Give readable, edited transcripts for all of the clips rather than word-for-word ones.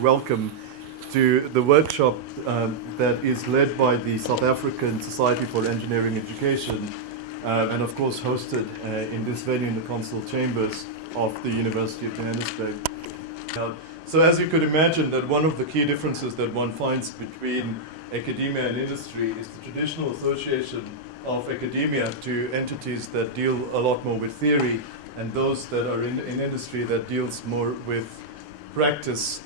welcome to the workshop that is led by the South African Society for Engineering Education and of course hosted in this venue in the Council Chambers of the University of Johannesburg. So as you could imagine, that one of the key differences that one finds between academia and industry is the traditional association of academia to entities that deal a lot more with theory, and those that are in industry that deals more with practice.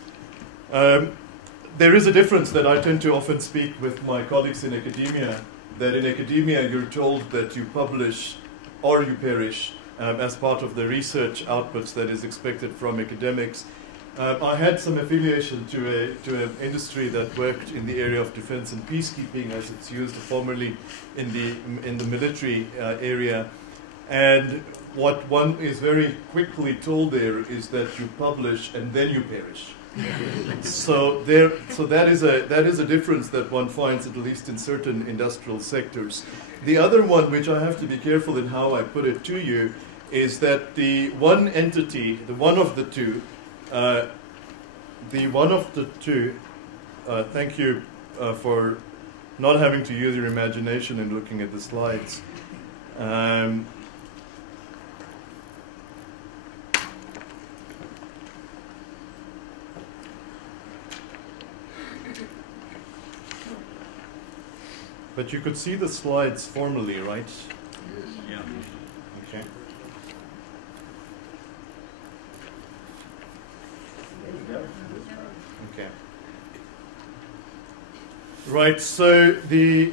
There is a difference that I tend to often speak with my colleagues in academia, that in academia you're told that you publish or you perish as part of the research outputs that is expected from academics. I had some affiliation to an industry that worked in the area of defense and peacekeeping, as it's used formerly in the military area. And what one is very quickly told there is that you publish and then you perish. So that is a difference that one finds at least in certain industrial sectors. The other one, which I have to be careful in how I put it to you, is that the one entity, the one of the two, thank you for not having to use your imagination in looking at the slides. But you could see the slides formally, right? Yes. Yeah. Okay. Okay. Right, so the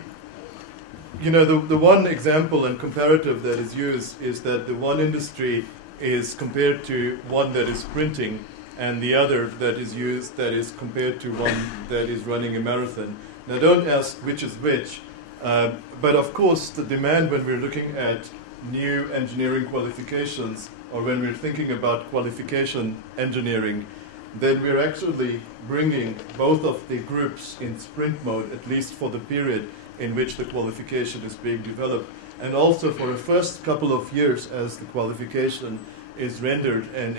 one example and comparative that is used is that the one industry is compared to one that is printing, and the other that is used that is compared to one that is running a marathon. Now don't ask which is which, but of course the demand when we're looking at new engineering qualifications, or when we're thinking about qualification engineering, then we're actually bringing both of the groups in sprint mode, at least for the period in which the qualification is being developed, and also for the first couple of years as the qualification is rendered and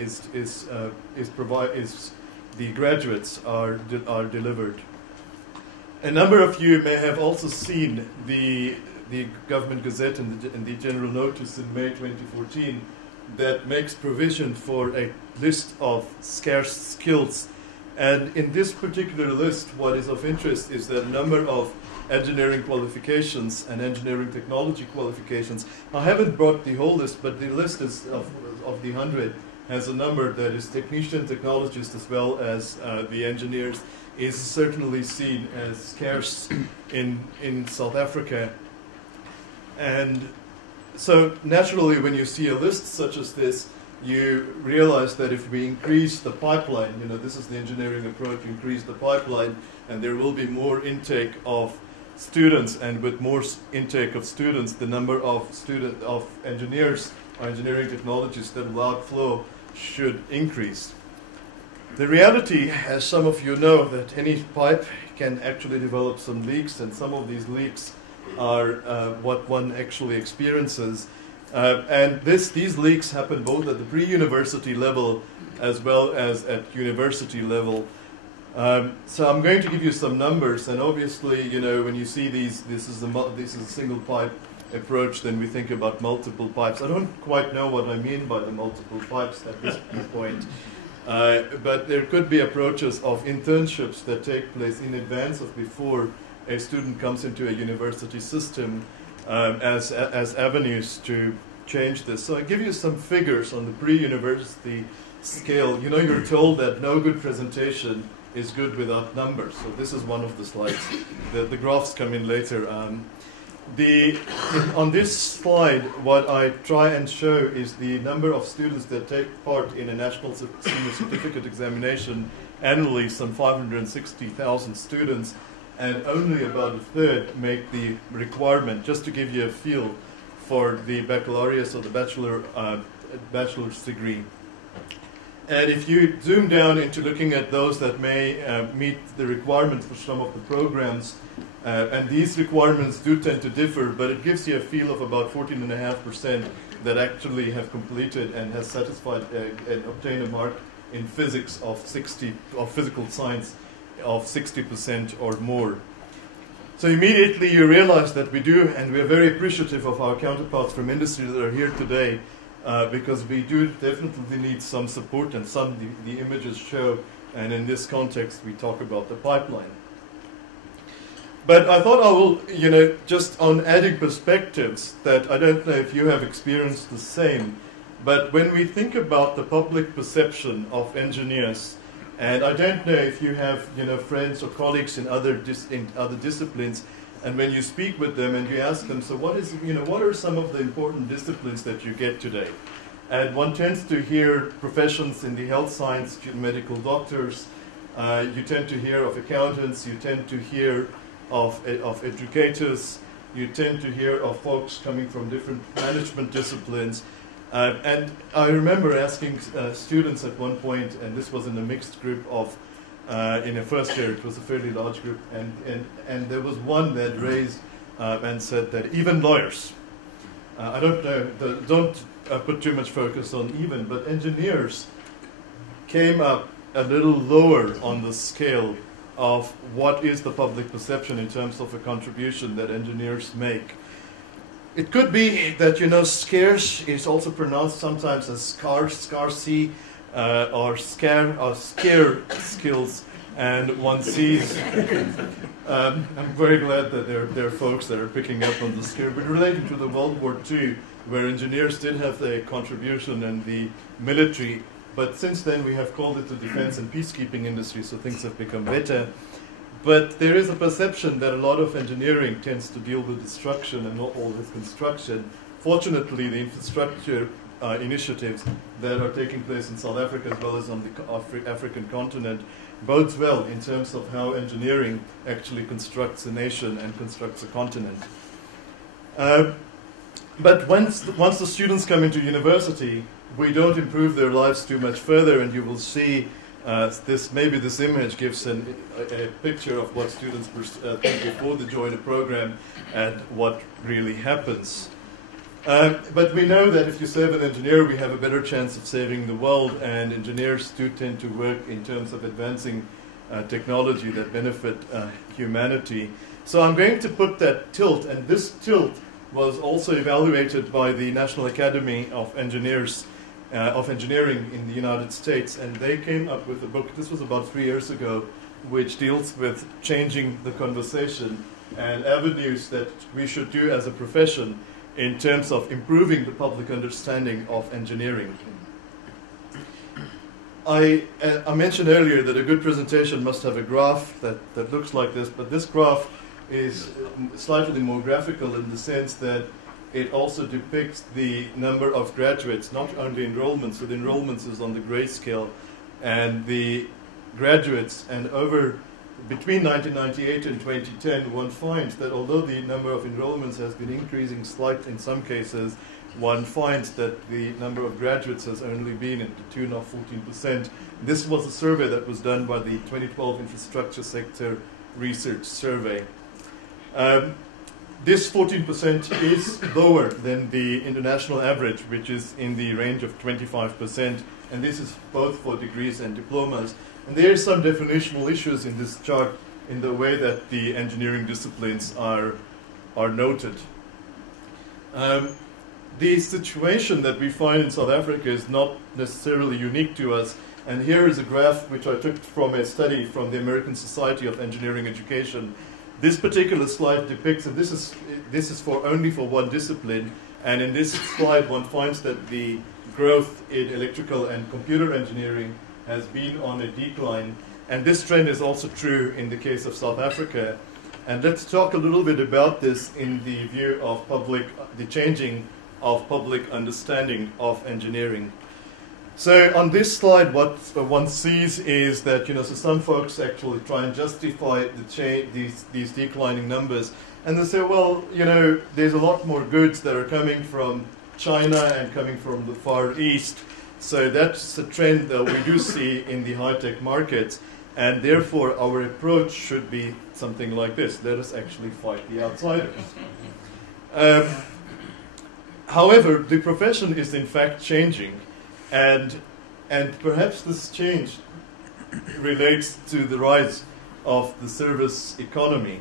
the graduates are delivered. A number of you may have also seen the Government Gazette and the General Notice in May 2014 that makes provision for a list of scarce skills. And in this particular list, what is of interest is the number of engineering qualifications and engineering technology qualifications. I haven't brought the whole list, but the list is of the 100 has a number that is technician, technologist, as well as the engineers, is certainly seen as scarce in South Africa. And so naturally, when you see a list such as this, you realize that if we increase the pipeline, this is the engineering approach, increase the pipeline, and there will be more intake of students, and with more intake of students, the number of engineers or engineering technologists that will outflow should increase. The reality, as some of you know, that any pipe can actually develop some leaks, and some of these leaks are what one actually experiences. And these leaks happen both at the pre-university level as well as at university level. So I'm going to give you some numbers, and obviously, when you see this is a single pipe approach, then we think about multiple pipes. I don't quite know what I mean by the multiple pipes at this point. But there could be approaches of internships that take place in advance of before a student comes into a university system as avenues to change this. So I give you some figures on the pre-university scale. You're told that no good presentation is good without numbers. So this is one of the slides. The graphs come in later. On this slide, what I try and show is the number of students that take part in a national senior certificate examination annually, some 560,000 students, and only about a third make the requirement, just to give you a feel for the baccalaureate or the bachelor's degree. And if you zoom down into looking at those that may meet the requirements for some of the programs, and these requirements do tend to differ, but it gives you a feel of about 14.5% that actually have completed and has satisfied and obtained a mark in physics of 60, or physical science of 60% or more. So immediately you realize that we do, and we are very appreciative of our counterparts from industry that are here today, because we do definitely need some support, and some the images show, and in this context we talk about the pipeline. But I thought I will, just on adding perspectives, that I don't know if you have experienced the same, but when we think about the public perception of engineers, and I don't know if you have, friends or colleagues in other disciplines, and when you speak with them and you ask them, so what are some of the important disciplines that you get today? And one tends to hear professions in the health science, medical doctors, you tend to hear of accountants, you tend to hear of educators, you tend to hear of folks coming from different management disciplines. And I remember asking students at one point, and this was in a mixed group of, in a first year, it was a fairly large group, and there was one that raised and said that even lawyers, I don't know, don't put too much focus on even, but engineers came up a little lower on the scale of what is the public perception in terms of a contribution that engineers make. It could be that, scarce is also pronounced sometimes as scarcity, or scare skills, and one sees. I'm very glad that there are folks that are picking up on the scare, but relating to the World War II, where engineers did have their contribution in the military, but since then we have called it the defense and peacekeeping industry, so things have become better. But there is a perception that a lot of engineering tends to deal with destruction and not all with construction. Fortunately, the infrastructure initiatives that are taking place in South Africa as well as on the African continent bodes well in terms of how engineering actually constructs a nation and constructs a continent. But once the students come into university, we don't improve their lives too much further, and you will see maybe this image gives a picture of what students think before they join a program and what really happens. But we know that if you serve an engineer, we have a better chance of saving the world, and engineers do tend to work in terms of advancing technology that benefit humanity. So I'm going to put that tilt, and this tilt was also evaluated by the National Academy of Engineers of Engineering in the United States, and they came up with a book, this was about 3 years ago, which deals with changing the conversation and avenues that we should do as a profession in terms of improving the public understanding of engineering. I mentioned earlier that a good presentation must have a graph that looks like this, but this graph is slightly more graphical in the sense that it also depicts the number of graduates, not only enrollments, so the enrollments is on the grayscale, and the graduates, and between 1998 and 2010, one finds that although the number of enrollments has been increasing slightly in some cases, one finds that the number of graduates has only been at the tune of 14%. This was a survey that was done by the 2012 Infrastructure Sector Research Survey. This 14% is lower than the international average, which is in the range of 25%, and this is both for degrees and diplomas. And there are some definitional issues in this chart in the way that the engineering disciplines are noted. The situation that we find in South Africa is not necessarily unique to us, and here is a graph which I took from a study from the American Society of Engineering Education. This particular slide depicts, and this is only for one discipline, and in this slide one finds that the growth in electrical and computer engineering has been on a decline, and this trend is also true in the case of South Africa. And let's talk a little bit about this in the view of the changing of public understanding of engineering. So on this slide, what one sees is that, so some folks actually try and justify these declining numbers. And they say, well, there's a lot more goods that are coming from China and coming from the Far East. So that's a trend that we do see in the high-tech markets. And therefore, our approach should be something like this. Let us actually fight the outsiders. However, the profession is in fact changing. And And perhaps this change relates to the rise of the service economy.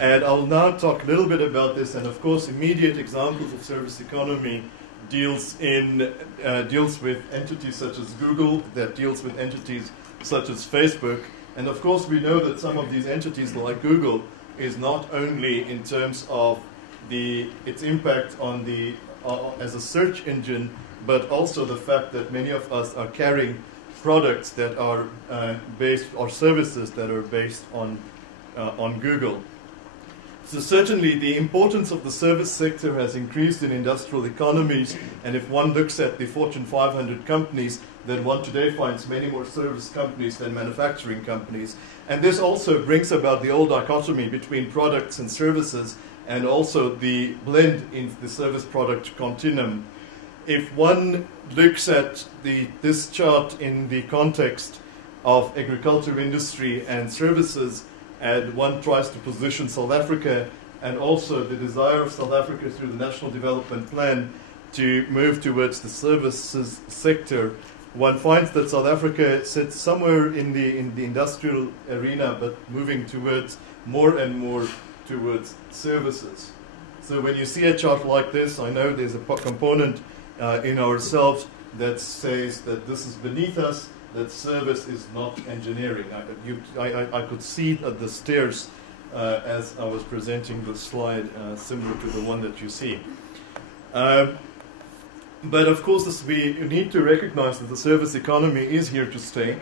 And I'll now talk a little bit about this, and of course immediate examples of service economy deals with entities such as Google, that deals with entities such as Facebook, and of course we know that some of these entities like Google is not only in terms of its impact on as a search engine, but also the fact that many of us are carrying products that are based, or services that are based on Google. So certainly the importance of the service sector has increased in industrial economies, and if one looks at the Fortune 500 companies, then one today finds many more service companies than manufacturing companies. And this also brings about the old dichotomy between products and services, and also the blend in the service product continuum. If one looks at this chart in the context of agriculture industry and services, and one tries to position South Africa and also the desire of South Africa through the National Development Plan to move towards the services sector, one finds that South Africa sits somewhere in the industrial arena, but moving towards more and more towards services. So when you see a chart like this, I know there's a component in ourselves that says that this is beneath us, that service is not engineering. I could see it at the stairs as I was presenting the slide, similar to the one that you see. But of course, we need to recognize that the service economy is here to stay.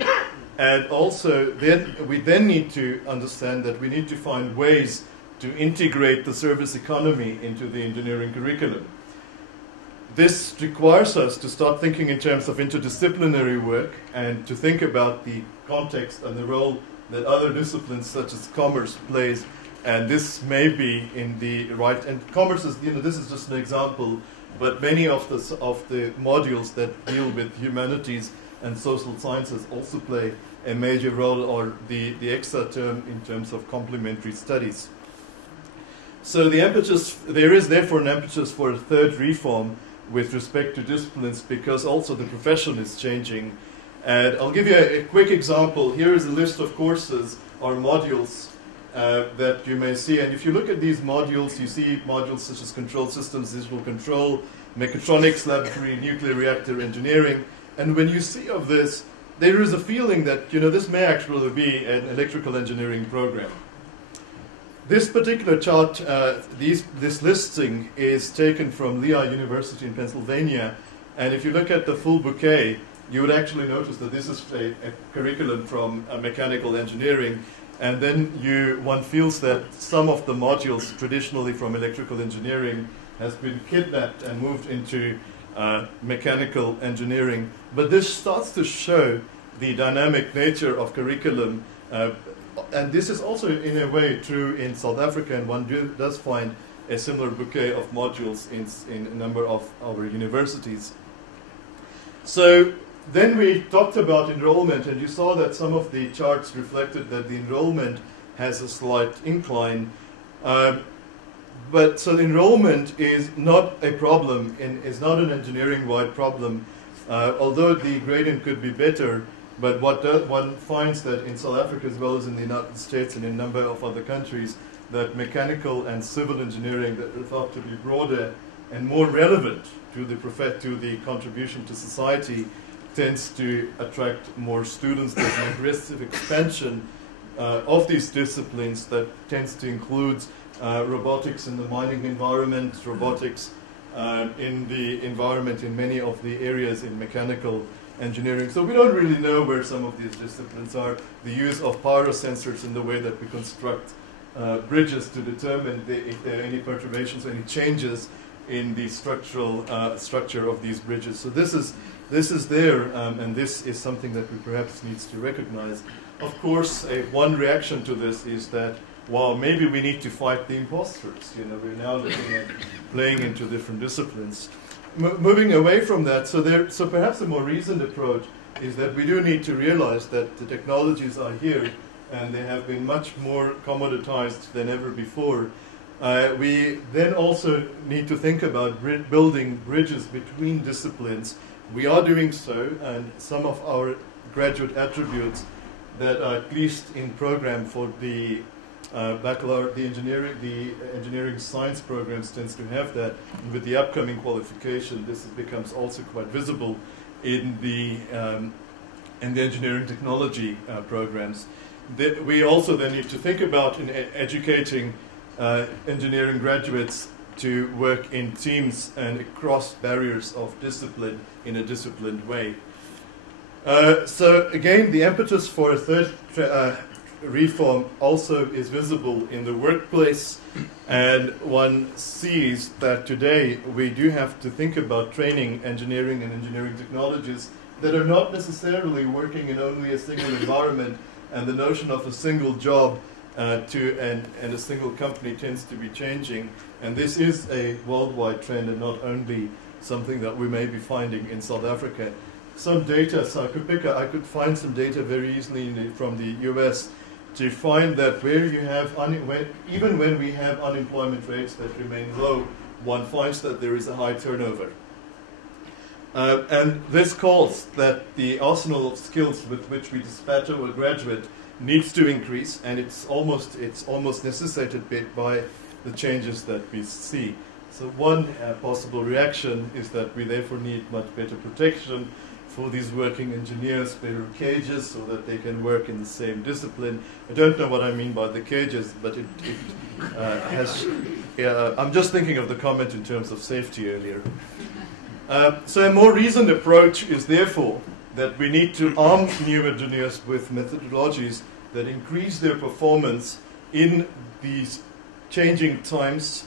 And also, we then need to understand that we need to find ways to integrate the service economy into the engineering curriculum. This requires us to start thinking in terms of interdisciplinary work and to think about the context and the role that other disciplines such as commerce plays. And this may be in the right, and commerce is, this is just an example, but many of the modules that deal with humanities and social sciences also play a major role, or the ECSA term in terms of complementary studies. So the impetus, there is therefore an impetus for a third reform with respect to disciplines, because also the profession is changing. And I'll give you a quick example. Here is a list of courses or modules that you may see. And if you look at these modules, you see modules such as control systems, digital control, mechatronics, laboratory, nuclear reactor engineering. And when you see of this, there is a feeling that, this may actually be an electrical engineering program. This particular chart, this listing is taken from Lehigh University in Pennsylvania, and if you look at the full bouquet, you would actually notice that this is a curriculum from mechanical engineering, and then one feels that some of the modules traditionally from electrical engineering has been kidnapped and moved into mechanical engineering. But this starts to show the dynamic nature of curriculum. And this is also, in a way, true in South Africa, and one does find a similar bouquet of modules in a number of our universities. So then we talked about enrollment, and you saw that some of the charts reflected that the enrollment has a slight incline. But so enrollment is not a problem, is not an engineering-wide problem, although the gradient could be better. But one finds that in South Africa, as well as in the United States and in a number of other countries, that mechanical and civil engineering that are thought to be broader and more relevant to the contribution to society tends to attract more students. There's an aggressive expansion of these disciplines that tends to include robotics in the mining environment, robotics in the environment in many of the areas in mechanical engineering. So we don't really know where some of these disciplines are. The use of pyrosensors in the way that we construct bridges to determine if there are any perturbations or any changes in the structure of these bridges. So this is there, and this is something that we perhaps needs to recognize. Of course, one reaction to this is that, well, maybe we need to fight the imposters. We're now looking at playing into different disciplines. Moving away from that, so perhaps a more reasoned approach is that we do need to realize that the technologies are here and they have been much more commoditized than ever before. We then also need to think about building bridges between disciplines We are doing so, and some of our graduate attributes that are at least in program for the the engineering science programs tends to have that. And with the upcoming qualification, this becomes also quite visible in the engineering technology programs. We also then need to think about in educating engineering graduates to work in teams and across barriers of discipline in a disciplined way. So again, the impetus for a third reform also is visible in the workplace, and one sees that today we do have to think about training engineering and engineering technologists that are not necessarily working in only a single environment, and the notion of a single job and a single company tends to be changing, and this is a worldwide trend and not only something that we may be finding in South Africa. Some data, so I could find some data very easily from the US to find that where you have, even when we have unemployment rates that remain low, one finds that there is a high turnover. And this calls that the arsenal of skills with which we dispatch our graduate needs to increase, and it's almost necessitated by the changes that we see. So one possible reaction is that we therefore need much better protection for these working engineers, better cages so that they can work in the same discipline. I don't know what I mean by the cages, but it has... I'm just thinking of the comment in terms of safety earlier. So a more reasoned approach is therefore that we need to arm new engineers with methodologies that increase their performance in these changing times,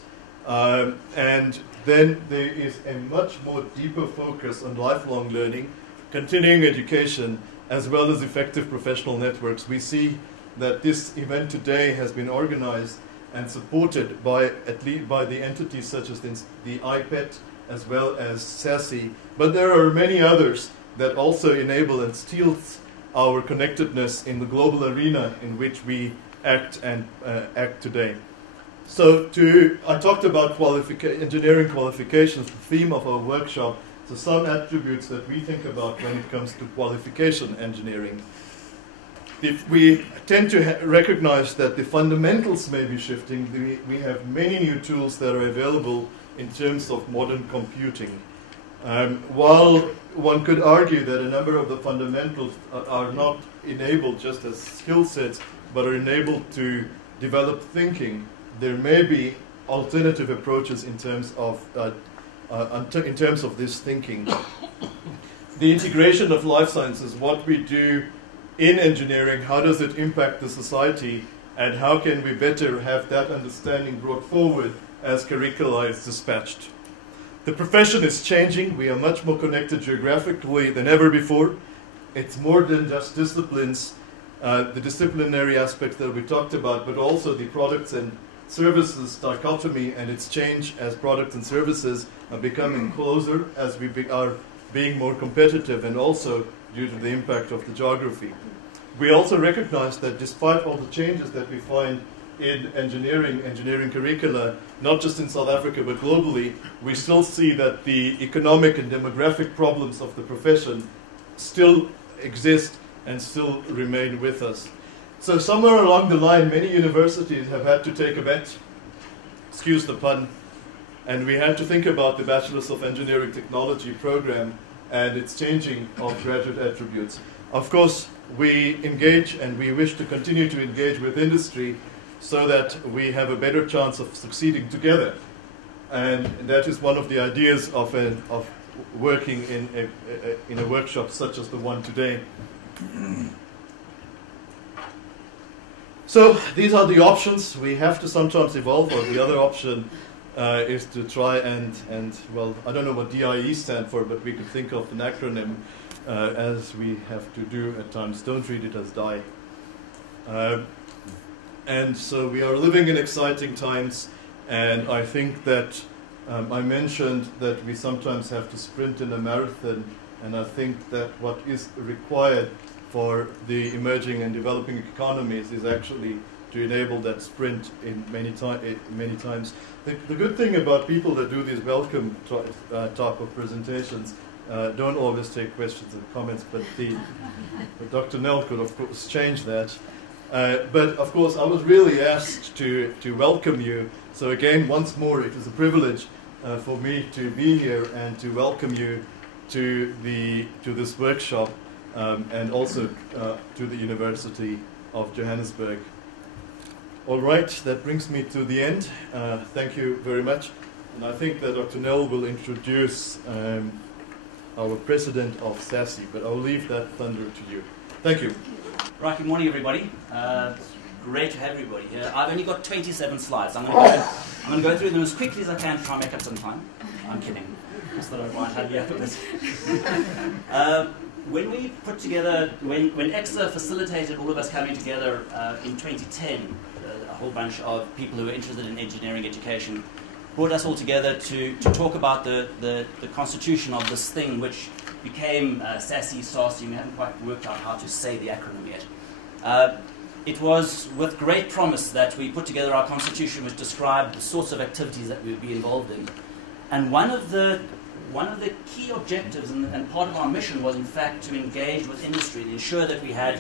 and then there is a much more deeper focus on lifelong learning, continuing education, as well as effective professional networks. We see that this event today has been organized and supported by the entities such as the IPET as well as SASE, but there are many others that also enable and steals our connectedness in the global arena in which we act today. So I talked about engineering qualifications, the theme of our workshop. So some attributes that we think about when it comes to qualification engineering. If we tend to recognize that the fundamentals may be shifting, we have many new tools that are available in terms of modern computing. While one could argue that a number of the fundamentals are not enabled just as skill sets, but are enabled to develop thinking, there may be alternative approaches in terms of this thinking. The integration of life sciences, what we do in engineering, how does it impact the society, and how can we better have that understanding brought forward as curricula is dispatched. The profession is changing. We are much more connected geographically than ever before. It's more than just disciplines, the disciplinary aspects that we talked about, but also the products and services dichotomy and its change as products and services are becoming closer as we are being more competitive, and also due to the impact of the geography. We also recognize that despite all the changes that we find in engineering curricula, not just in South Africa but globally, we still see that the economic and demographic problems of the profession still exist and still remain with us. So somewhere along the line, many universities have had to take a bet, excuse the pun, and we had to think about the Bachelors of Engineering Technology program and its changing of graduate attributes. Of course, we engage and we wish to continue to engage with industry so that we have a better chance of succeeding together. And that is one of the ideas of working in a workshop such as the one today. So these are the options. We have to sometimes evolve, or the other option is to try and well, I don't know what DIE stand for, but we could think of an acronym as we have to do at times. Don't read it as DIE. And so we are living in exciting times, and I think that I mentioned that we sometimes have to sprint in a marathon, and I think that what is required for the emerging and developing economies is actually to enable that sprint in many times. The good thing about people that do these welcome type of presentations don't always take questions and comments, but Dr. Nell could, of course, change that. But, of course, I was really asked to welcome you. So, again, once more, it is a privilege for me to be here and to welcome you to this workshop and also to the University of Johannesburg. All right, that brings me to the end. Thank you very much. And I think that Dr. Nell will introduce our president of SASE, but I'll leave that thunder to you. Thank you. Right, good morning, everybody. It's great to have everybody here. I've only got 27 slides. I'm going to go through them as quickly as I can to try and make up some time. I'm kidding. Just thought I might have you up with this. When we put together, when ECSA facilitated all of us coming together in 2010, a whole bunch of people who were interested in engineering education brought us all together to talk about the constitution of this thing, which became SASE, SASE. We haven't quite worked out how to say the acronym yet. It was with great promise that we put together our constitution, which described the sorts of activities that we would be involved in. And one of the key objectives and part of our mission was, in fact, to engage with industry and ensure that we had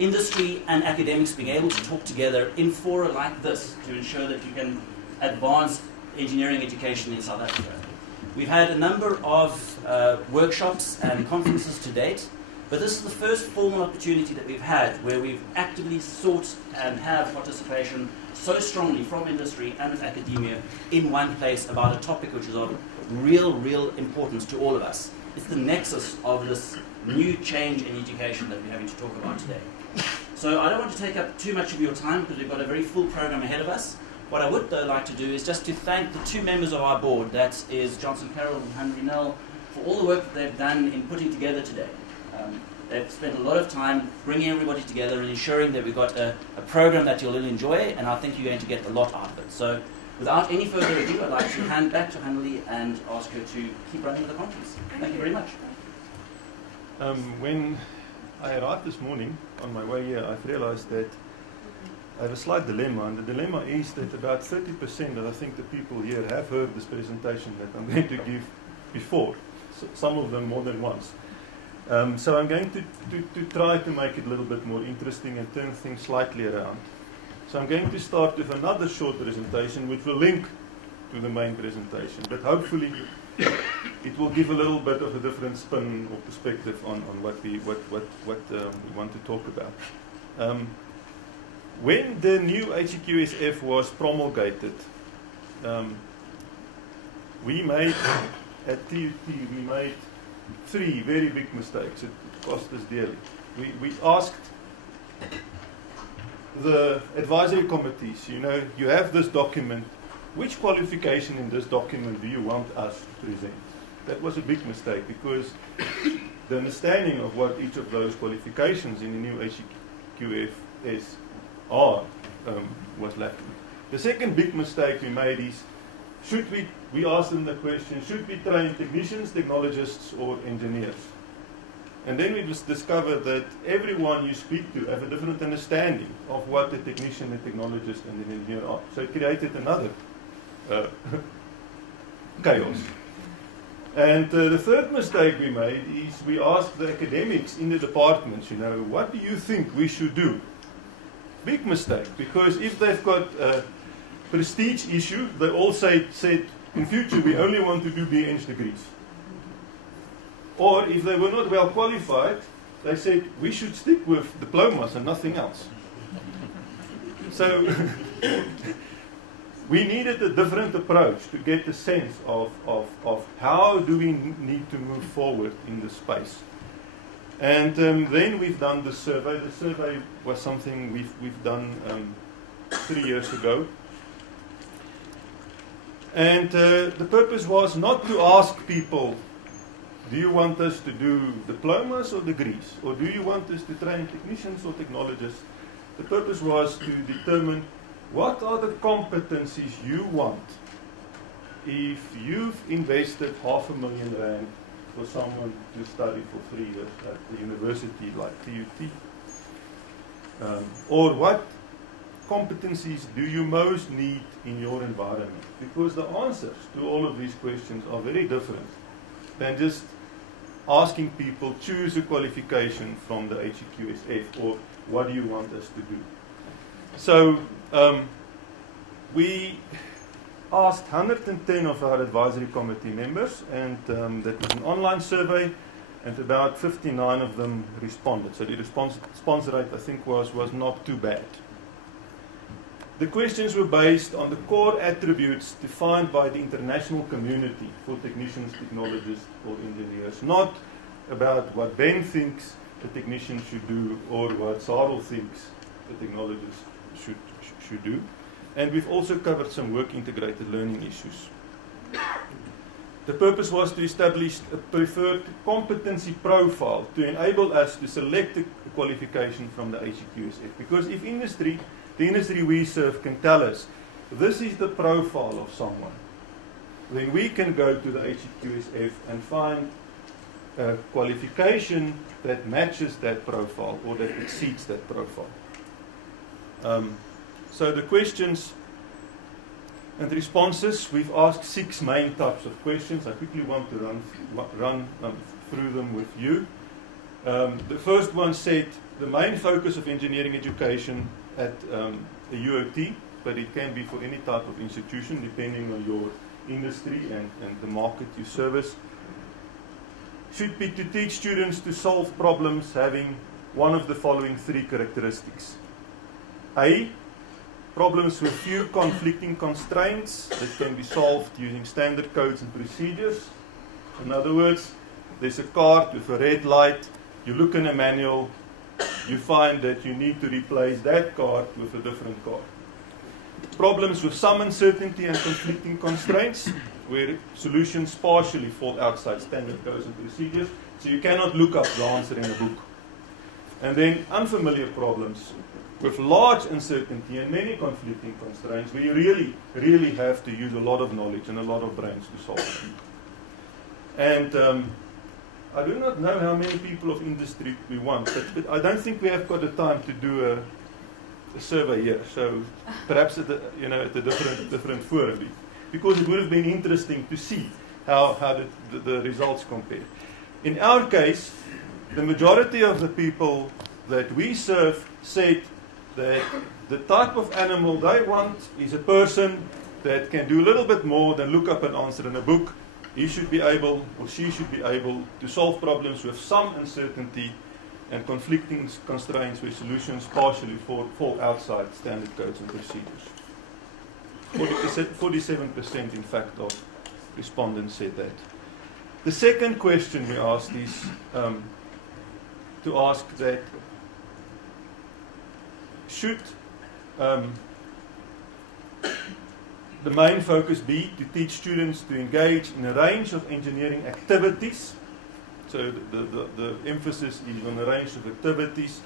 industry and academics being able to talk together in fora like this to ensure that you can advance engineering education in South Africa. We've had a number of workshops and conferences to date, but this is the first formal opportunity that we've had where we've actively sought and have participation so strongly from industry and academia in one place about a topic which is of real importance to all of us. It's the nexus of this new change in education that we're having to talk about today. So I don't want to take up too much of your time because we've got a very full program ahead of us. What I would, though, like to do is just to thank the two members of our board, that is Johnson Carroll and Henry Nell, for all the work that they've done in putting together today. They've spent a lot of time bringing everybody together and ensuring that we've got a program that you'll enjoy, and I think you're going to get a lot out of it. So without any further ado, I'd like to hand back to Hanley and ask her to keep running the conference. Thank you very much. When I arrived this morning on my way here, I've realized that I have a slight dilemma, and the dilemma is that about 30% of, I think, the people here have heard this presentation that I'm going to give before, so some of them more than once. So I'm going to try to make it a little bit more interesting and turn things slightly around. So I'm going to start with another short presentation which will link to the main presentation, but hopefully it will give a little bit of a different spin or perspective on what we want to talk about. When the new HEQSF was promulgated, we made, at TUT, we made 3 very big mistakes. It cost us dearly. We asked the advisory committees, you have this document, which qualification in this document do you want us to present? That was a big mistake because the understanding of what each of those qualifications in the new HEQFS are was lacking. The second big mistake we made is, we asked them the question, should we train technicians, technologists, or engineers? And then we discovered that everyone you speak to have a different understanding of what a technician, a technologist, and an engineer are. So it created another chaos. And the third mistake we made is we asked the academics in the departments, what do you think we should do? Big mistake, because if they've got a prestige issue, they all said in future we only want to do BEng degrees. Or if they were not well qualified, they said we should stick with diplomas and nothing else. So we needed a different approach to get a sense of how do we need to move forward in this space. And then we've done the survey. The survey was something we've done 3 years ago. And the purpose was not to ask people, do you want us to do diplomas or degrees? Or do you want us to train technicians or technologists? The purpose was to determine what are the competencies you want if you've invested R500,000 for someone to study for 3 years at the university like TUT. Or what competencies do you most need in your environment? Because the answers to all of these questions are very different than just asking people, choose a qualification from the HEQSF, or what do you want us to do? So we asked 110 of our advisory committee members, and that was an online survey, and about 59 of them responded. So the response rate, I think, was not too bad. The questions were based on the core attributes defined by the international community for technicians, technologists, or engineers, not about what BEng thinks the technician should do or what Sarel thinks the technologist should do. And we've also covered some work-integrated learning issues. The purpose was to establish a preferred competency profile to enable us to select a qualification from the HEQSF. Because if the industry we serve can tell us, this is the profile of someone, then we can go to the HEQSF and find a qualification that matches that profile or that exceeds that profile. So the questions and responses, we've asked 6 main types of questions. I quickly want to run through them with you. The first one said, the main focus of engineering education at a UOT, but it can be for any type of institution depending on your industry and the market you service, should be to teach students to solve problems having one of the following 3 characteristics. A, problems with few conflicting constraints that can be solved using standard codes and procedures. In other words, there's a card with a red light, you look in a manual, you find that you need to replace that card with a different card. Problems with some uncertainty and conflicting constraints, where solutions partially fall outside standard codes and procedures, so you cannot look up the answer in a book. And then unfamiliar problems with large uncertainty and many conflicting constraints, where you really have to use a lot of knowledge and a lot of brains to solve them. And I do not know how many people of industry we want, but I don't think we have got the time to do a survey here. So perhaps at a different forum, because it would have been interesting to see how the results compare. In our case, the majority of the people that we serve said that the type of animal they want is a person that can do a little bit more than look up an answer in a book. He should be able, or she should be able, to solve problems with some uncertainty and conflicting constraints where solutions partially fall outside standard codes and procedures. 47% in fact of respondents said that. The second question we asked is to ask that should the main focus be to teach students to engage in a range of engineering activities. So the emphasis is on a range of activities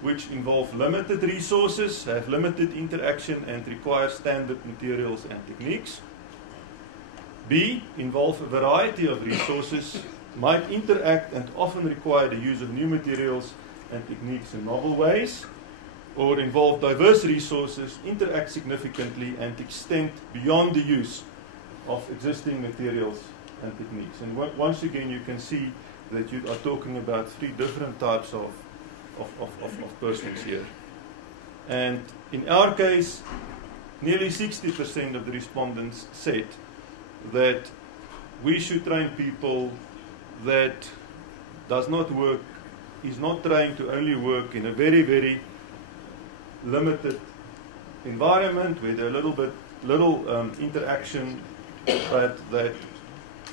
which involve limited resources, have limited interaction, and require standard materials and techniques. B, involve a variety of resources, might interact and often require the use of new materials and techniques in novel ways, or involve diverse resources, interact significantly, and extend beyond the use of existing materials and techniques. And once again, you can see that you are talking about 3 different types of persons here. And in our case, nearly 60% of the respondents said that we should train people that is not trying to only work in a very, very limited environment where there are little interaction, but that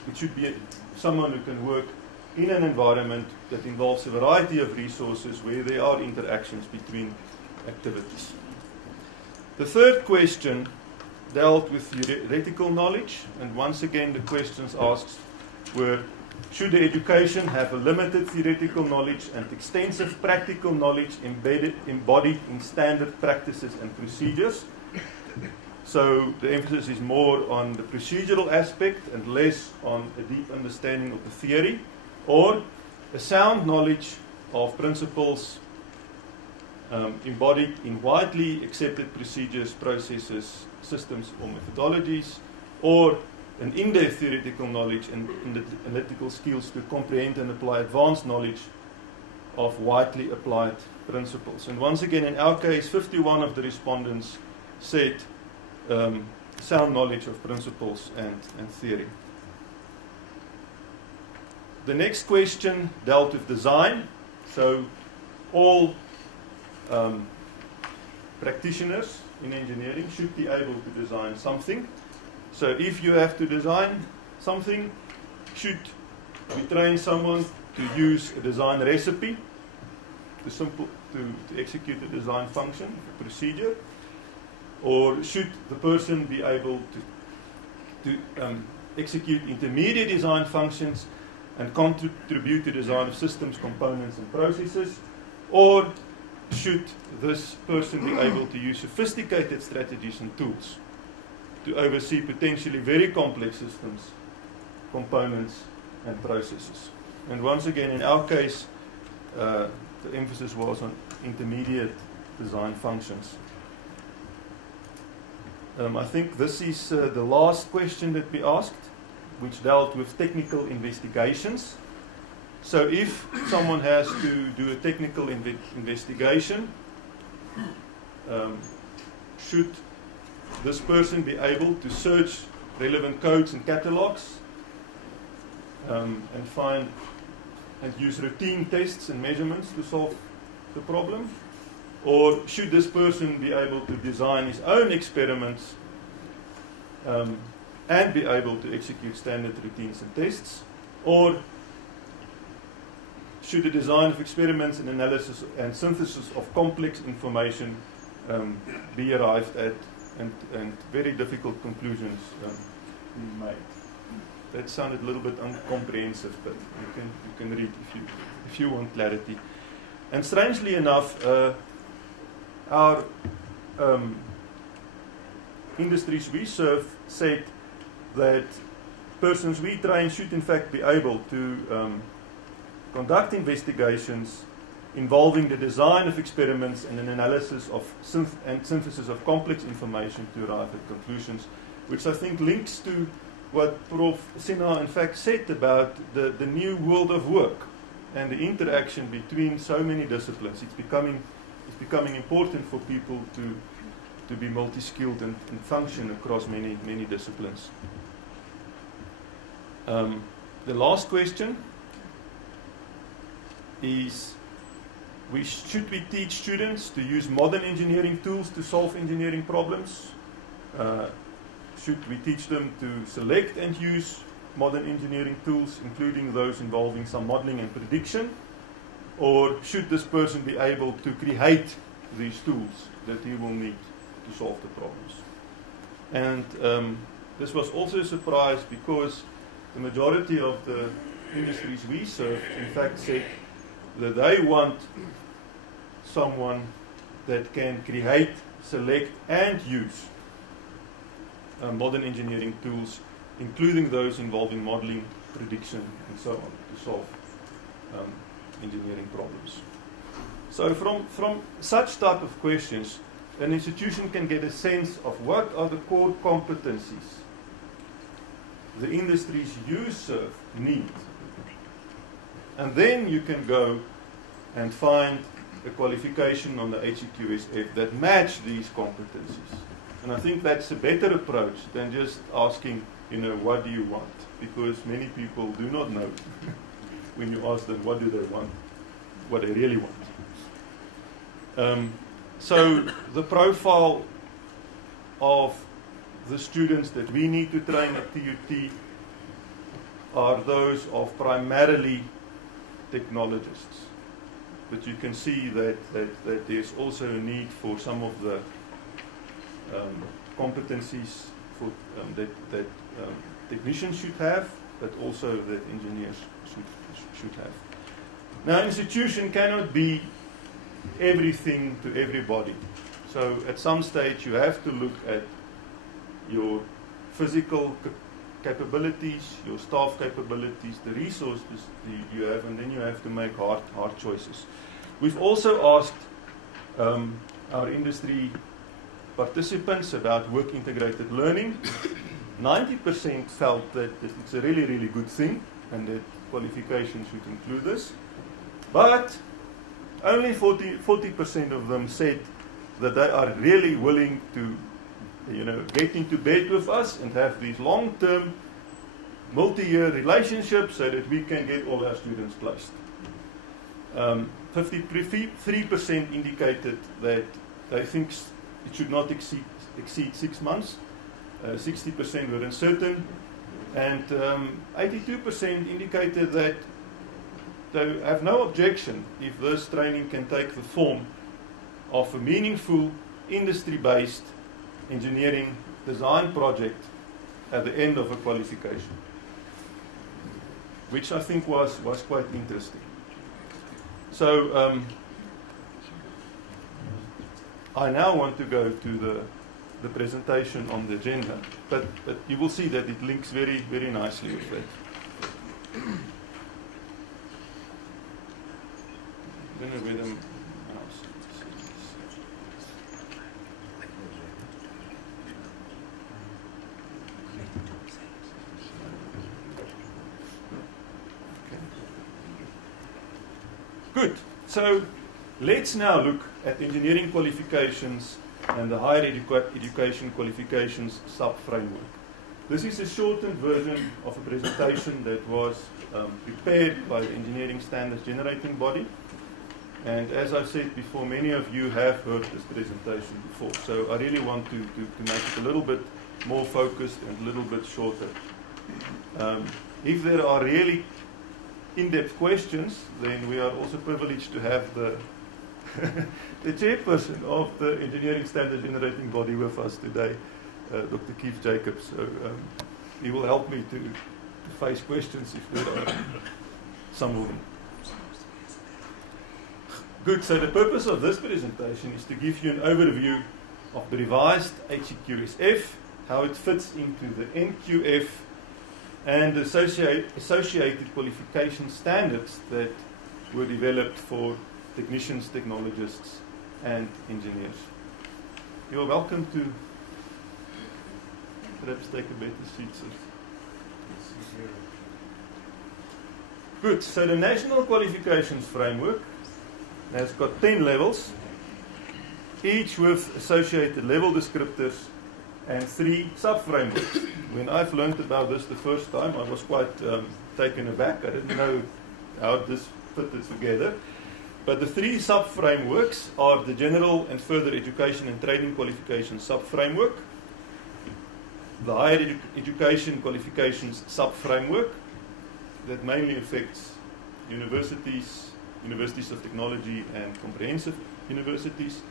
it should be someone who can work in an environment that involves a variety of resources where there are interactions between activities. The third question dealt with theoretical knowledge, and once again the questions asked were, should the education have a limited theoretical knowledge and extensive practical knowledge embodied in standard practices and procedures? So the emphasis is more on the procedural aspect and less on a deep understanding of the theory, or a sound knowledge of principles embodied in widely accepted procedures, processes, systems, or methodologies, or an in-depth theoretical knowledge and analytical skills to comprehend and apply advanced knowledge of widely applied principles. And once again, in our case, 51 of the respondents said sound knowledge of principles and theory. The next question dealt with design. So all practitioners in engineering should be able to design something. So if you have to design something, should we train someone to use a design recipe to execute a design function, a procedure? Or should the person be able to execute intermediate design functions and contribute to design of systems, components, and processes? Or should this person be able to use sophisticated strategies and tools to oversee potentially very complex systems, components, and processes? And once again, in our case, the emphasis was on intermediate design functions. I think this is the last question that we asked, which dealt with technical investigations. So if someone has to do a technical investigation, should this person be able to search relevant codes and catalogs and find and use routine tests and measurements to solve the problem? Or should this person be able to design his own experiments and be able to execute standard routines and tests? Or should the design of experiments and analysis and synthesis of complex information be arrived at and very difficult conclusions be made? That sounded a little bit incomprehensive, but you can read if you want clarity. And strangely enough, our industries we serve said that persons we train should in fact be able to conduct investigations involving the design of experiments and an analysis of synthesis of complex information to arrive at conclusions, which I think links to what Prof. Sinha in fact said about the new world of work and the interaction between so many disciplines. It's becoming important for people to be multi-skilled and function across many disciplines. The last question is, should we teach students to use modern engineering tools to solve engineering problems? Should we teach them to select and use modern engineering tools, including those involving some modeling and prediction? Or should this person be able to create these tools that he will need to solve the problems? And this was also a surprise because the majority of the industries we serve, in fact, said that they want someone that can create, select, and use modern engineering tools, including those involving modeling, prediction, and so on, to solve engineering problems. So from such type of questions, an institution can get a sense of what are the core competencies the industries you serve need. And then you can go and find a qualification on the HEQSF that match these competencies. And I think that's a better approach than just asking, what do you want? Because many people do not know when you ask them what do they want, what they really want. So the profile of the students that we need to train at TUT are those of primarily technologists. But you can see that there's also a need for some of the competencies that technicians should have, but also that engineers should have. Now, an institution cannot be everything to everybody. So at some stage you have to look at your physical capabilities, your staff capabilities, the resources you have, and then you have to make hard choices. We've also asked our industry participants about work integrated learning, 90% felt that it's a really, really good thing and that qualifications should include this. But only 40% of them said that they are really willing to, get into bed with us and have these long-term, multi-year relationships so that we can get all our students placed. 53% indicated that they think it should not exceed 6 months. 60% were uncertain, and 82% indicated that they have no objection if this training can take the form of a meaningful, industry-based engineering design project at the end of a qualification, which I think was quite interesting. So I now want to go to the presentation on the agenda, but you will see that it links very, very nicely with that. I don't know where the mouse is. Good. So let's now look at engineering qualifications and the higher education qualifications sub-framework. This is a shortened version of a presentation that was prepared by the Engineering Standards Generating Body. And as I said before, many of you have heard this presentation before. So I really want to make it a little bit more focused and a little bit shorter. If there are really in-depth questions, then we are also privileged to have the the chairperson of the Engineering Standards Generating Body with us today, Dr. Keith Jacobs. So he will help me to face questions if there are some of them. Good, so the purpose of this presentation is to give you an overview of the revised HEQSF, how it fits into the NQF, and the associated qualification standards that were developed for technicians, technologists, and engineers. You're welcome to perhaps take a better seat, sir. Good, so the National Qualifications Framework has got 10 levels, each with associated level descriptors and 3 sub-frameworks. When I've learned about this the first time, I was quite taken aback. I didn't know how this fitted together. But the 3 sub-frameworks are the General and Further Education and Training Qualifications sub-framework, the Higher Education Qualifications sub-framework that mainly affects universities, universities of technology and comprehensive universities.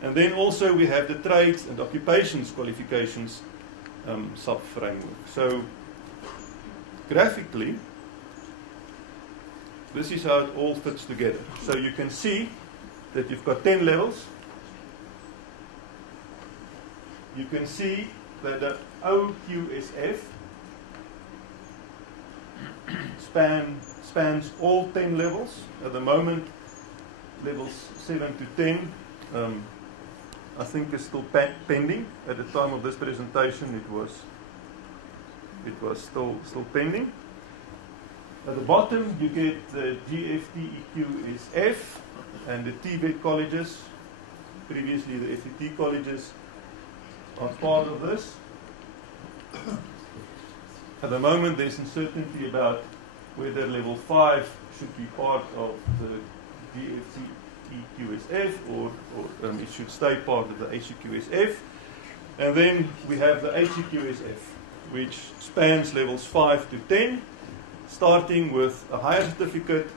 And then also we have the Trades and Occupations Qualifications sub-framework. So graphically, this is how it all fits together. So you can see that you've got 10 levels. You can see that the OQSF spans all 10 levels. At the moment, levels 7 to 10 I think is still pending. At the time of this presentation, it was still pending. At the bottom, you get the GFT-EQSF and the TVET colleges. Previously, the FET colleges are part of this. At the moment, there's uncertainty about whether level 5 should be part of the GFT-EQSF or it should stay part of the HEQSF. And then we have the HEQSF, which spans levels 5 to 10. Starting with a higher certificate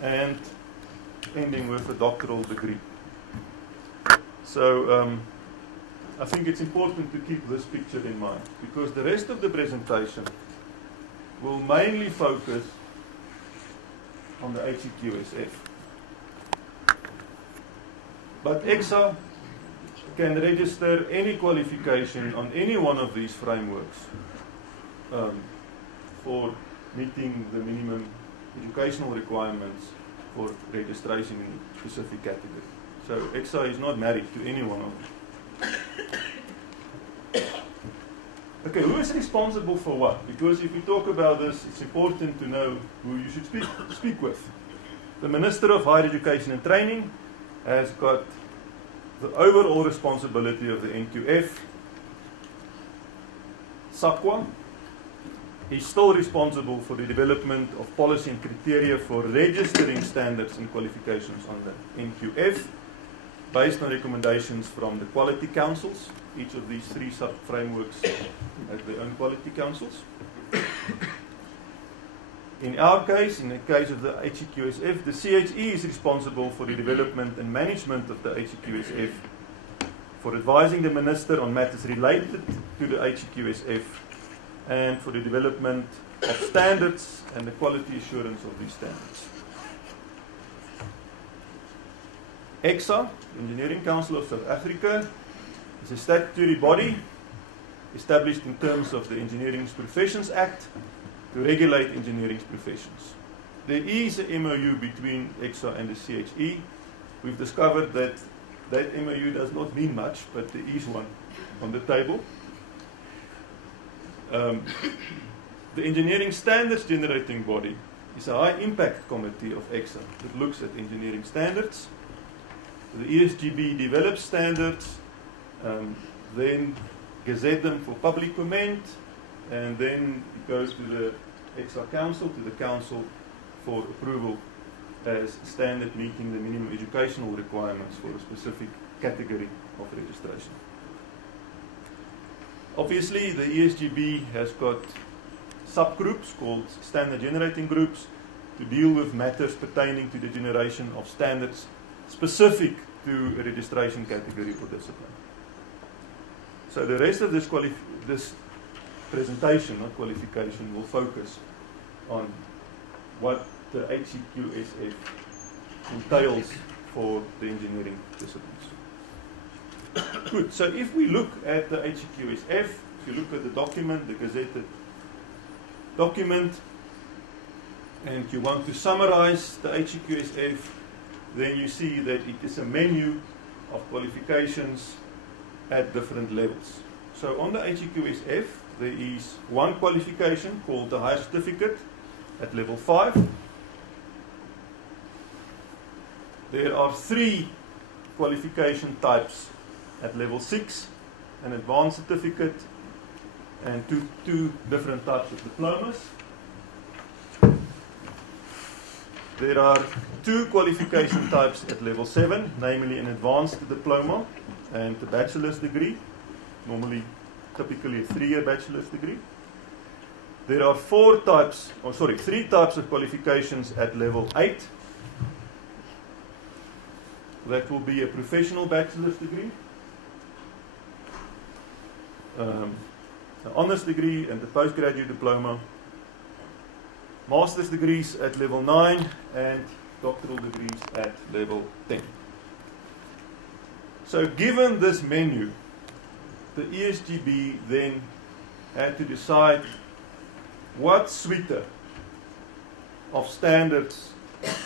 and ending with a doctoral degree. So I think it's important to keep this picture in mind, because the rest of the presentation will mainly focus on the HEQSF. But ECSA can register any qualification on any one of these frameworks for meeting the minimum educational requirements for registration in a specific category. So ECSA is not married to any one of them. responsible for what? Because if we talk about this, it's important to know who you should speak with. The Minister of Higher Education and Training has got the overall responsibility of the NQF. SAQA, he's still responsible for the development of policy and criteria for registering standards and qualifications on the NQF, based on recommendations from the quality councils. Each of these three sub-frameworks have their own quality councils. In our case, in the case of the HEQSF, the CHE is responsible for the development and management of the HEQSF, for advising the Minister on matters related to the HEQSF, and for the development of standards and the quality assurance of these standards. ECSA, Engineering Council of South Africa, is a statutory body established in terms of the Engineering Professions Act to regulate engineering professions. There is a MOU between ECSA and the CHE. We've discovered that that MOU does not mean much, but there is one on the table. The Engineering Standards Generating Body is a high impact committee of ECSA that looks at engineering standards. The ESGB develops standards, then gazette them for public comment, and then it goes to the ECSA Council, to the Council for approval as standard meeting the minimum educational requirements for a specific category of registration. Obviously, the ESGB has got subgroups called standard generating groups to deal with matters pertaining to the generation of standards specific to a registration category or discipline. So the rest of this presentation, not qualification, will focus on what the HEQSF entails for the engineering disciplines. Good, so if we look at the HEQSF, if you look at the document, the gazetted document, and you want to summarize the HEQSF, then you see that it is a menu of qualifications at different levels. So on the HEQSF, there is one qualification called the Higher Certificate at level 5. There are 3 qualification types at level 6, an Advanced Certificate, and two different types of diplomas. There are 2 qualification types at level 7, namely an Advanced Diploma and a Bachelor's degree, typically a 3-year Bachelor's degree. There are 3 types of qualifications at level 8. That will be a professional Bachelor's degree, an honours degree and a postgraduate diploma, master's degrees at level 9 and doctoral degrees at level 10. So given this menu, the ESGB then had to decide what suite of standards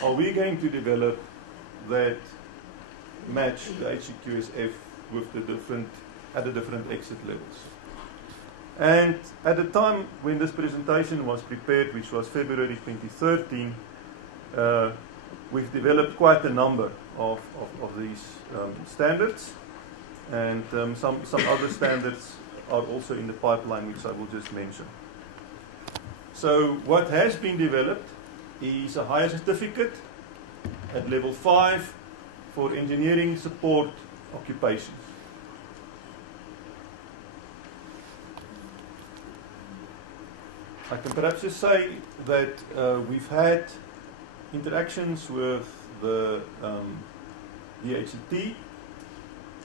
are we going to develop that match the HEQSF with the different exit levels. And at the time when this presentation was prepared, which was February 2013, we've developed quite a number of these standards, and some other standards are also in the pipeline, which I will just mention. So what has been developed is a higher certificate at level 5 for engineering support occupations. I can perhaps just say that we've had interactions with the DHET,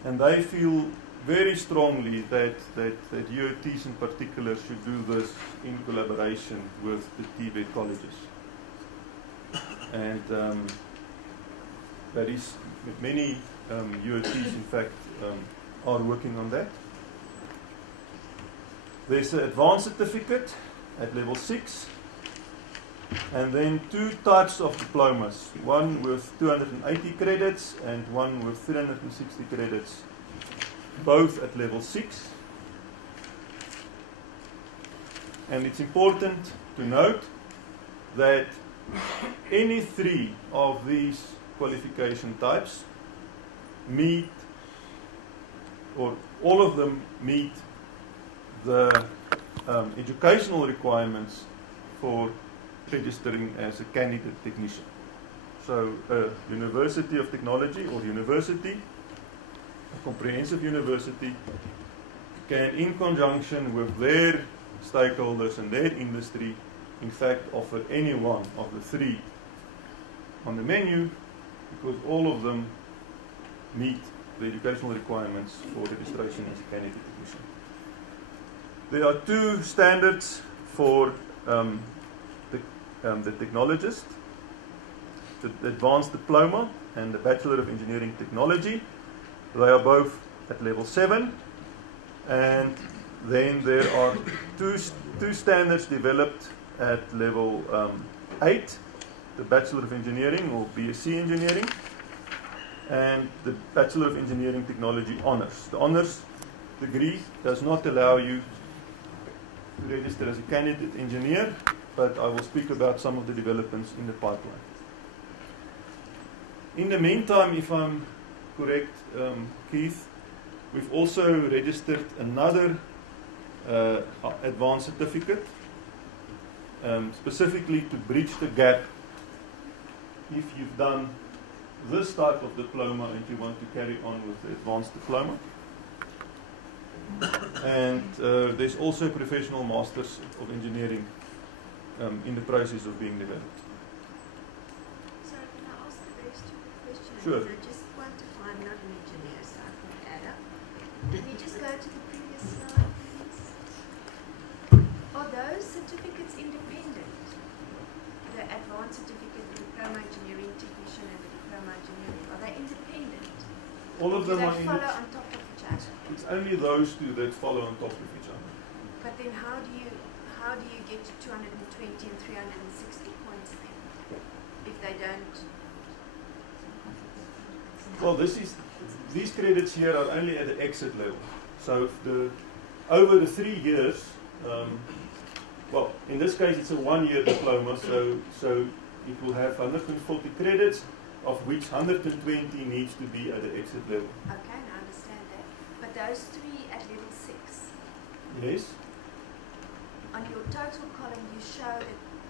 and they feel very strongly that UOTs in particular should do this in collaboration with the TVET colleges. And that is, many UOTs in fact are working on that. There's an advanced certificate at level 6, and then 2 types of diplomas, one with 280 credits and one with 360 credits, both at level 6. And it's important to note that any three of these qualification types meet, or all of them meet, the educational requirements for registering as a candidate technician. So a University of Technology or university, a comprehensive university, can, in conjunction with their stakeholders and their industry, in fact offer any one of the three on the menu, because all of them meet the educational requirements for registration as a candidate technician. There are two standards for the technologist, the Advanced Diploma and the Bachelor of Engineering Technology. They are both at level 7, and then there are two standards developed at level 8, the Bachelor of Engineering or BSc Engineering, and the Bachelor of Engineering Technology Honours. The Honours degree does not allow you to register as a candidate engineer, but I will speak about some of the developments in the pipeline. In the meantime, if I'm correct, Keith, we've also registered another advanced certificate, specifically to bridge the gap if you've done this type of diploma and you want to carry on with the advanced diploma. And there's also a professional Masters of Engineering in the process of being developed. Sorry, can I ask a very stupid question? Sure. Just quantify, I'm not an engineer, so I can add up. Can you just go to the previous slide, please? Are those certificates independent? The advanced certificate, the diploma engineering technician, and the diploma engineering, are they independent? All of them Do are they follow on top of each other? It's only those two that follow on top of each other. But then how do you get to 220 and 360 points then? If they don't? Well, these credits here are only at the exit level. So over the 3 years, well, in this case it's a 1-year diploma, so it will have 140 credits, of which 120 needs to be at the exit level. Okay, I understand that. But those 3 at level 6? Yes? On your total column you show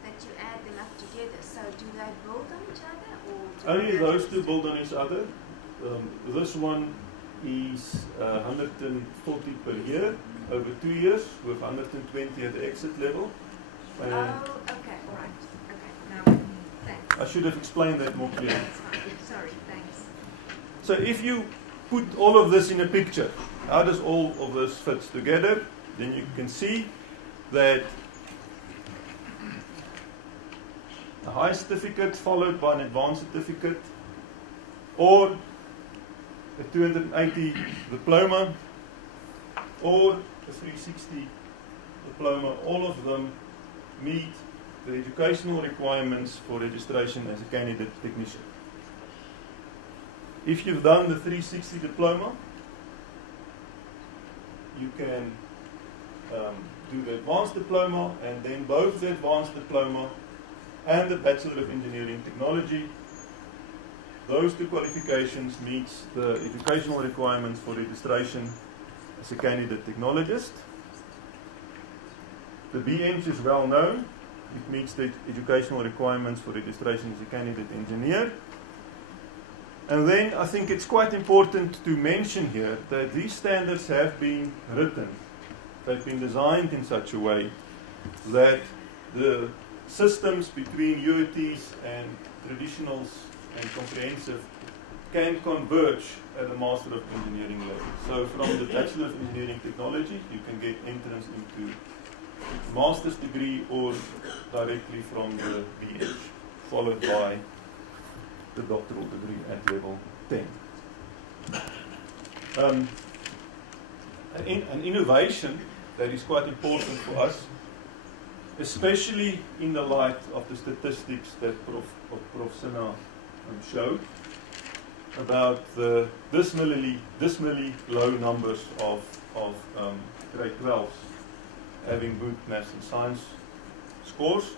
that you add them up together. So do they build on each other? Or Only those two build on each other. This one is 140 per year over 2 years with 120 at the exit level. oh, okay, all right. Okay, now, thanks. I should have explained that more clearly. That's fine. Sorry, thanks. So if you put all of this in a picture, how does all of this fit together? Then you can see that a high certificate followed by an advanced certificate, or a 280 diploma, or a 360 diploma, all of them meet the educational requirements for registration as a candidate technician. If you've done the 360 diploma, you can do the advanced diploma, and then both the advanced diploma and the Bachelor of Engineering Technology. Those two qualifications meets the educational requirements for registration as a candidate technologist. The BEng is well known. It meets the educational requirements for registration as a candidate engineer. And then I think it's quite important to mention here that these standards have been written. They've been designed in such a way that the systems between UETs and traditionals and comprehensive can converge at the Master of Engineering level. So from the Bachelor of Engineering Technology, you can get entrance into master's degree or directly from the BEng, followed by the doctoral degree at level 10. An innovation that is quite important for us, especially in the light of the statistics that Prof. Sinha showed about the dismally low numbers of grade 12s having good maths and science scores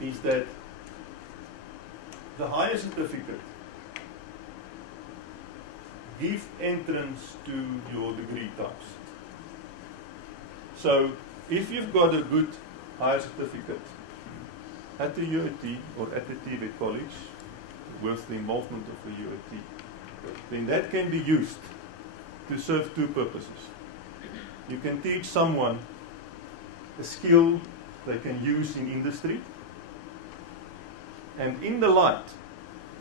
is that the higher certificate give entrance to your degree types. So if you've got a good higher certificate at the UAT or at the TVET college with the involvement of the UAT, then that can be used to serve two purposes. You can teach someone a skill they can use in industry, and in the light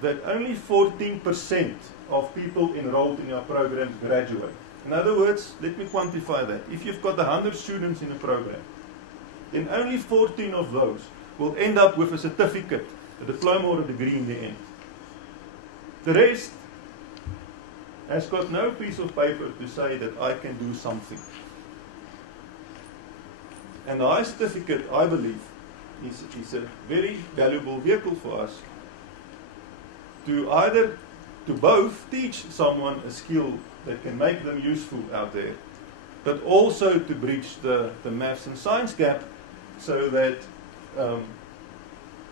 that only 14% of people enrolled in our programs graduate. In other words, let me quantify that. If you've got 100 students in a program, then only 14 of those will end up with a certificate, a diploma or a degree in the end. The rest has got no piece of paper to say that I can do something. And the high certificate, I believe, is a very valuable vehicle for us to both teach someone a skill that can make them useful out there, but also to bridge the maths and science gap so that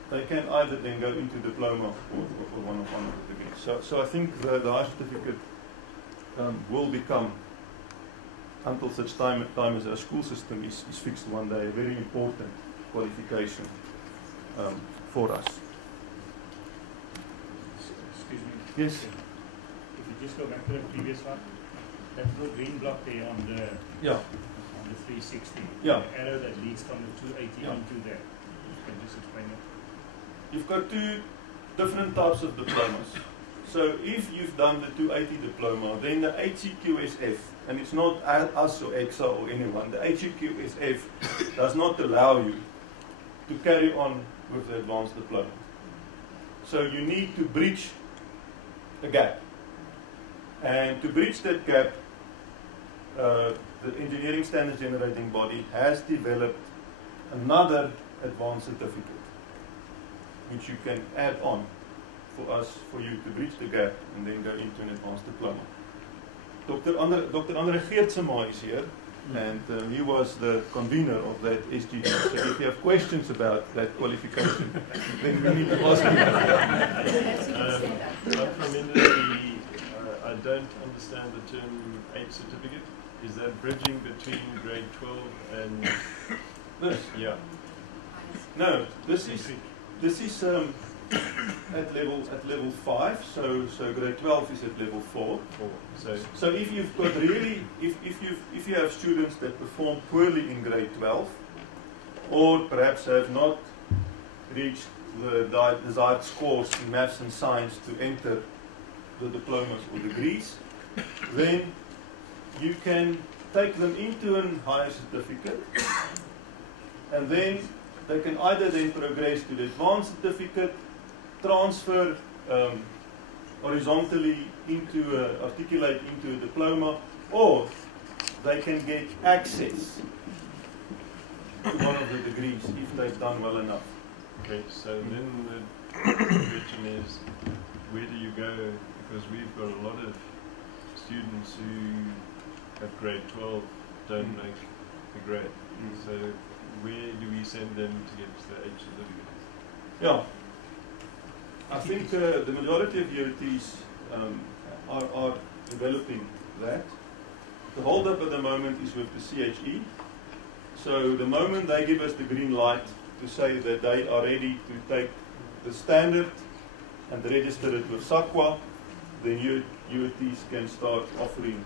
they can either then go into diploma or one of the degrees. So I think the high certificate will become, until such time as our school system is fixed one day, a very important qualification for us. Excuse me. Yes? If you just go back to the previous one, that little green block there on the 360, Yeah. the arrow that leads from the 280 Yeah. into that. Can you just explain that? You've got two different types of diplomas. So if you've done the 280 diploma, then the HEQSF, and it's not us or ECSA or anyone, the HEQSF does not allow you to carry on with the advanced diploma. So you need to bridge a gap. And to bridge that gap, the engineering standards generating body has developed another advanced certificate, which you can add on for you to bridge the gap and then go into an advanced diploma. Dr. Andre Geertsema is here, and he was the convener of that SGG. So if you have questions about that qualification, then we need to ask him. I'm from industry. I don't understand the term H certificate. Is that bridging between grade 12 and This? yeah? No, this is at level 5. So grade 12 is at level 4. So if you've got really if you have students that perform poorly in grade 12, or perhaps have not reached the desired scores in maths and science to enter the diplomas or degrees, then you can take them into a higher certificate, and then they can either then progress to the advanced certificate, transfer horizontally articulate into a diploma, or they can get access to one of the degrees if they've done well enough. Okay, so then the question is, where do you go? Because we've got a lot of students who at grade 12 don't make the grade. So where do we send them to get the H certificate? Yeah, I think the majority of UATs are developing that. The hold up at the moment is with the CHE. So the moment they give us the green light to say that they are ready to take the standard and register it with SAQA, then UATs can start offering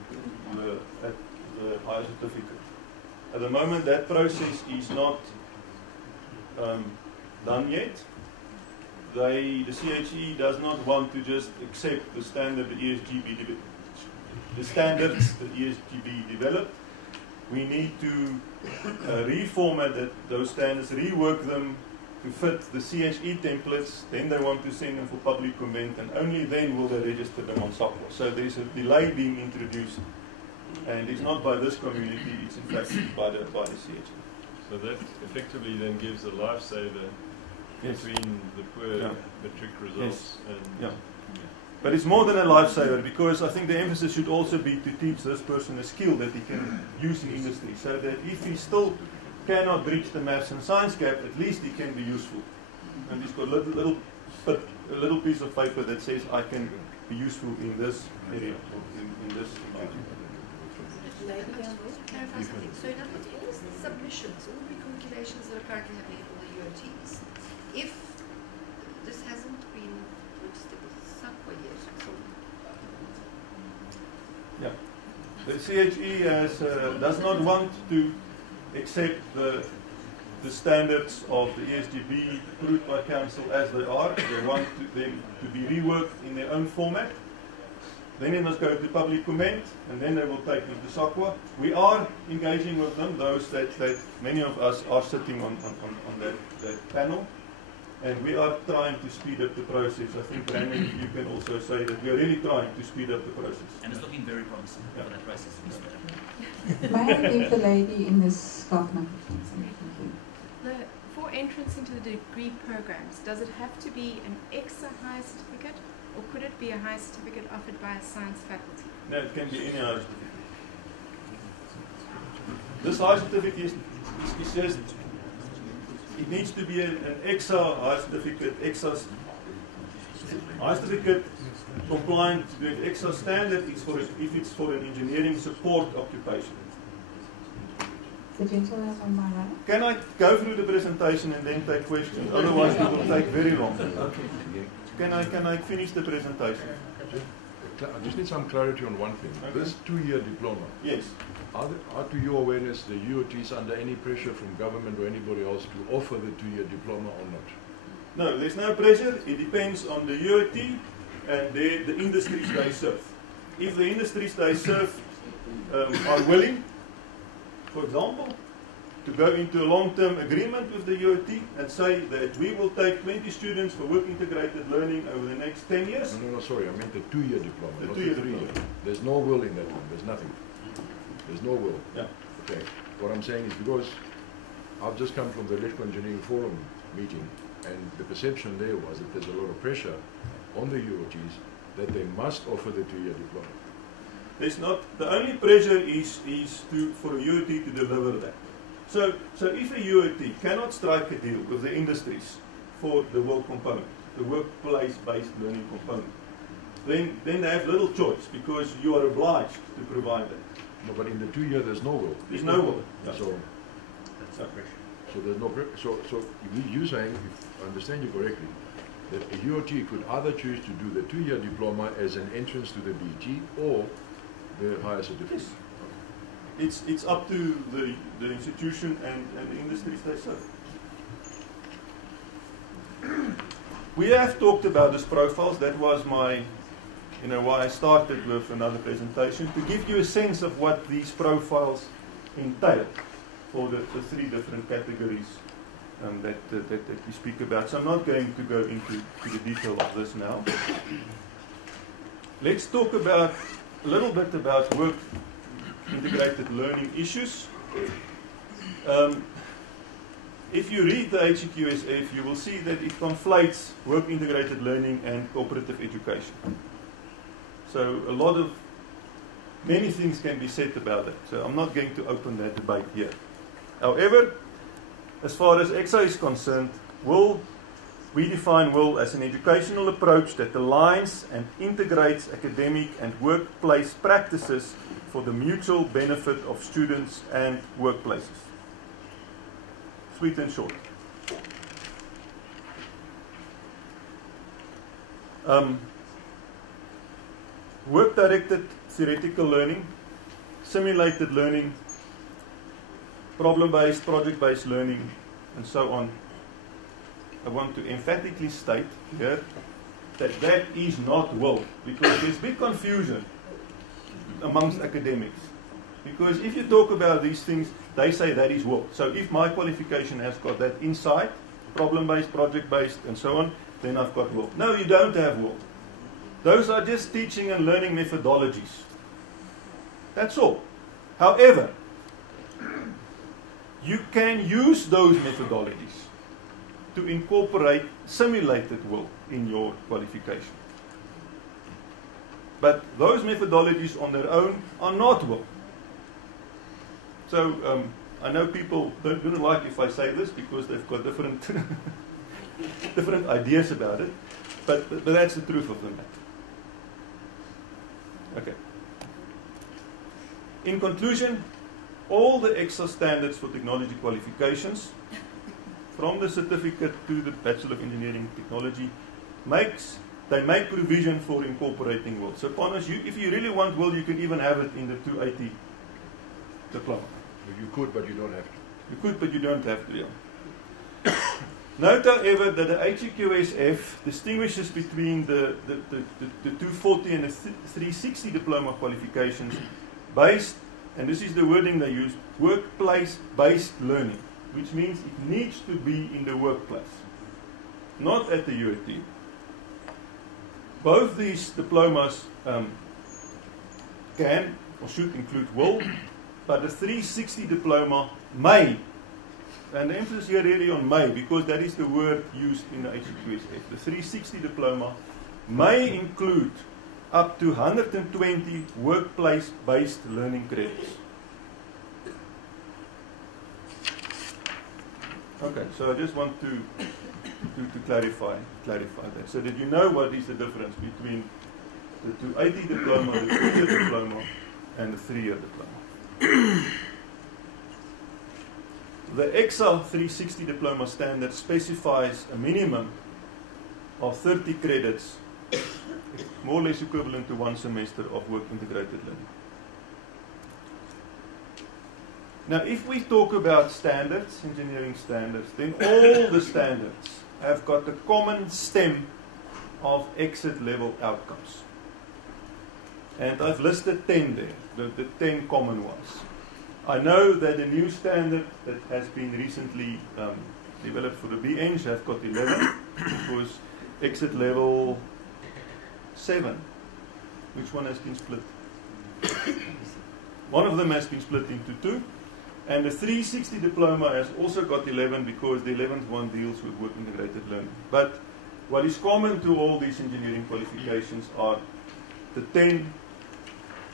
the higher certificate. At the moment, that process is not done yet. The CHE does not want to just accept the standard the standards that ESGB developed. We need to reformat those standards, rework them to fit the CHE templates. Then they want to send them for public comment, and only then will they register them on SAQA. So there's a delay being introduced, and it's not by this community, it's in fact by the CHE. So that effectively then gives a lifesaver between the poor matric results and... But it's more than a lifesaver, because I think the emphasis should also be to teach this person a skill that he can use in industry, so that if he's still cannot reach the maths and science gap, at least he can be useful. And he's got a little piece of paper that says, I can be useful in this area, in this environment. Clarify something. So in other words, all the submissions, all the recalculations that are currently happening at all the UOTs, if this hasn't been registered with SAQA yet, so yeah. The CHE does not want to accept the standards of the ESGB approved by Council as they are. They want them to be reworked in their own format. Then they must go to public comment, and then they will take them to SAQA. We are engaging with them, those that many of us are sitting on that panel. And we are trying to speed up the process. I think, Randy, you can also say that we are really trying to speed up the process. And it's looking very promising for that process to be sped up. May I leave the lady in this scarf number? For entrance into the degree programs, does it have to be an ECSA higher certificate, or could it be a higher certificate offered by a science faculty? No, it can be any higher certificate. This higher certificate is just, it needs to be an ECSA higher certificate, ECSA higher certificate compliant with ECSA standard is for if it's for an engineering support occupation. The gentleman on my right. Can I go through the presentation and then take questions? Otherwise, it will take very long. Can I finish the presentation? I just need some clarity on one thing. Okay. This 2-year diploma. Yes. Are to your awareness the UOTs under any pressure from government or anybody else to offer the 2-year diploma or not? No, there's no pressure. It depends on the UOT and the industries they serve. If the industries they serve are willing, for example, to go into a long-term agreement with the UOT and say that we will take 20 students for work-integrated learning over the next 10 years. No, sorry, I meant the 2-year diploma, the not 2-year the 3-year. diploma. There's no will in that one, there's nothing. There's no will. Yeah. Okay, what I'm saying is because I've just come from the Electrical Engineering Forum meeting, and the perception there was that there's a lot of pressure on the UOTs that they must offer the 2-year diploma. There's not. The only pressure is for a UOT to deliver that. So if a UOT cannot strike a deal with the industries for the work component, the workplace-based learning component, then they have little choice because you are obliged to provide that. No, but in the 2-year there's no will. There's no will. Yeah. So that's no pressure. So there's no pressure. So you're saying, if I understand you correctly, that a UOT could either choose to do the 2-year diploma as an entrance to the BT or the higher certificate. Yes. It's up to the institution and the industries they serve. We have talked about these profiles. That was my, why I started with another presentation, to give you a sense of what these profiles entail for the 3 different categories that we speak about. So I'm not going to go into the detail of this now. Let's talk about a little bit about work-integrated learning issues. If you read the HEQSF, you will see that it conflates work-integrated learning and cooperative education. So many things can be said about that. So I'm not going to open that debate here. However, as far as ECSA is concerned, we define WIL as an educational approach that aligns and integrates academic and workplace practices for the mutual benefit of students and workplaces. Sweet and short. Work-directed theoretical learning, simulated learning, problem-based, project-based learning, and so on. I want to emphatically state here that is not WIL, because there's big confusion amongst academics. Because if you talk about these things, they say that is WIL. So if my qualification has got that inside, problem-based, project-based, and so on, then I've got WIL. No, you don't have WIL. Those are just teaching and learning methodologies. That's all. However, you can use those methodologies to incorporate simulated WIL in your qualification. But those methodologies on their own are not WIL. So I know people don't like if I say this because they've got different different ideas about it, but that's the truth of the matter. Okay. In conclusion, all the ECSA standards for technology qualifications, from the certificate to the Bachelor of Engineering Technology, they make provision for incorporating WIL. So partners, if you really want WIL, you can even have it in the 280 diploma. You could, but you don't have to. You could, but you don't have to, yeah. Note, however, that the HEQSF distinguishes between the 240 and the 360 diploma qualifications based, and this is the wording they use, workplace-based learning, which means it needs to be in the workplace, not at the UAT. Both these diplomas can or should include WIL, but the 360 diploma may, and the emphasis here really on may, because that is the word used in the HEQSF. The 360 diploma may include up to 120 workplace-based learning credits. Okay, so I just want to clarify that, so that you know what is the difference between the 280 diploma, the 2-year diploma, and the 3-year diploma. The ECSA 360 diploma standard specifies a minimum of 30 credits, more or less equivalent to 1 semester of work integrated learning. Now, if we talk about standards, engineering standards, then all the standards have got the common stem of exit level outcomes. And I've listed 10 there, the 10 common ones. I know that the new standard that has been recently developed for the BEng have got 11, because exit level 7, which one has been split? One of them has been split into 2. And the 360 diploma has also got 11 because the 11th one deals with work integrated learning. But what is common to all these engineering qualifications are the 10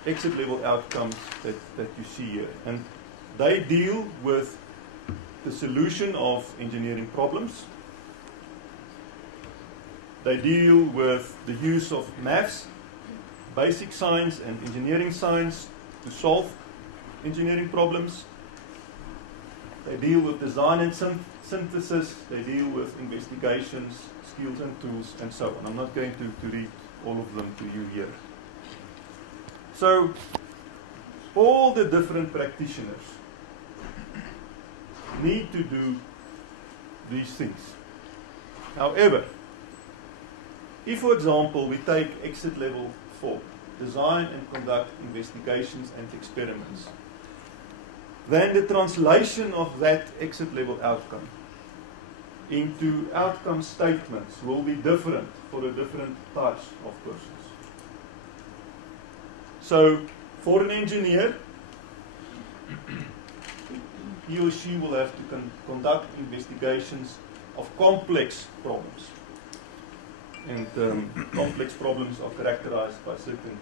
exit level outcomes that you see here. And they deal with the solution of engineering problems. They deal with the use of maths, basic science and engineering science to solve engineering problems. They deal with design and synthesis. They deal with investigations, skills and tools, and so on. I'm not going to read all of them to you here. So, all the different practitioners need to do these things. However, if, for example, we take exit level 4, design and conduct investigations and experiments, then the translation of that exit level outcome into outcome statements will be different for the different types of persons. So, for an engineer, he or she will have to conduct investigations of complex problems. And complex problems are characterized by certain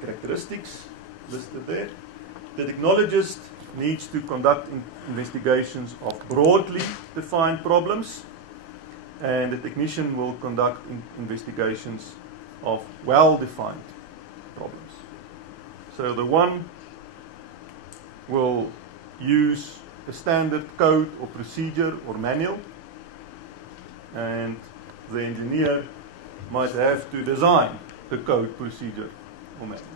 characteristics listed there. The technologist needs to conduct investigations of broadly defined problems, and the technician will conduct investigations of well-defined problems. So the one will use a standard code or procedure or manual, and the engineer might have to design the code, procedure or manual.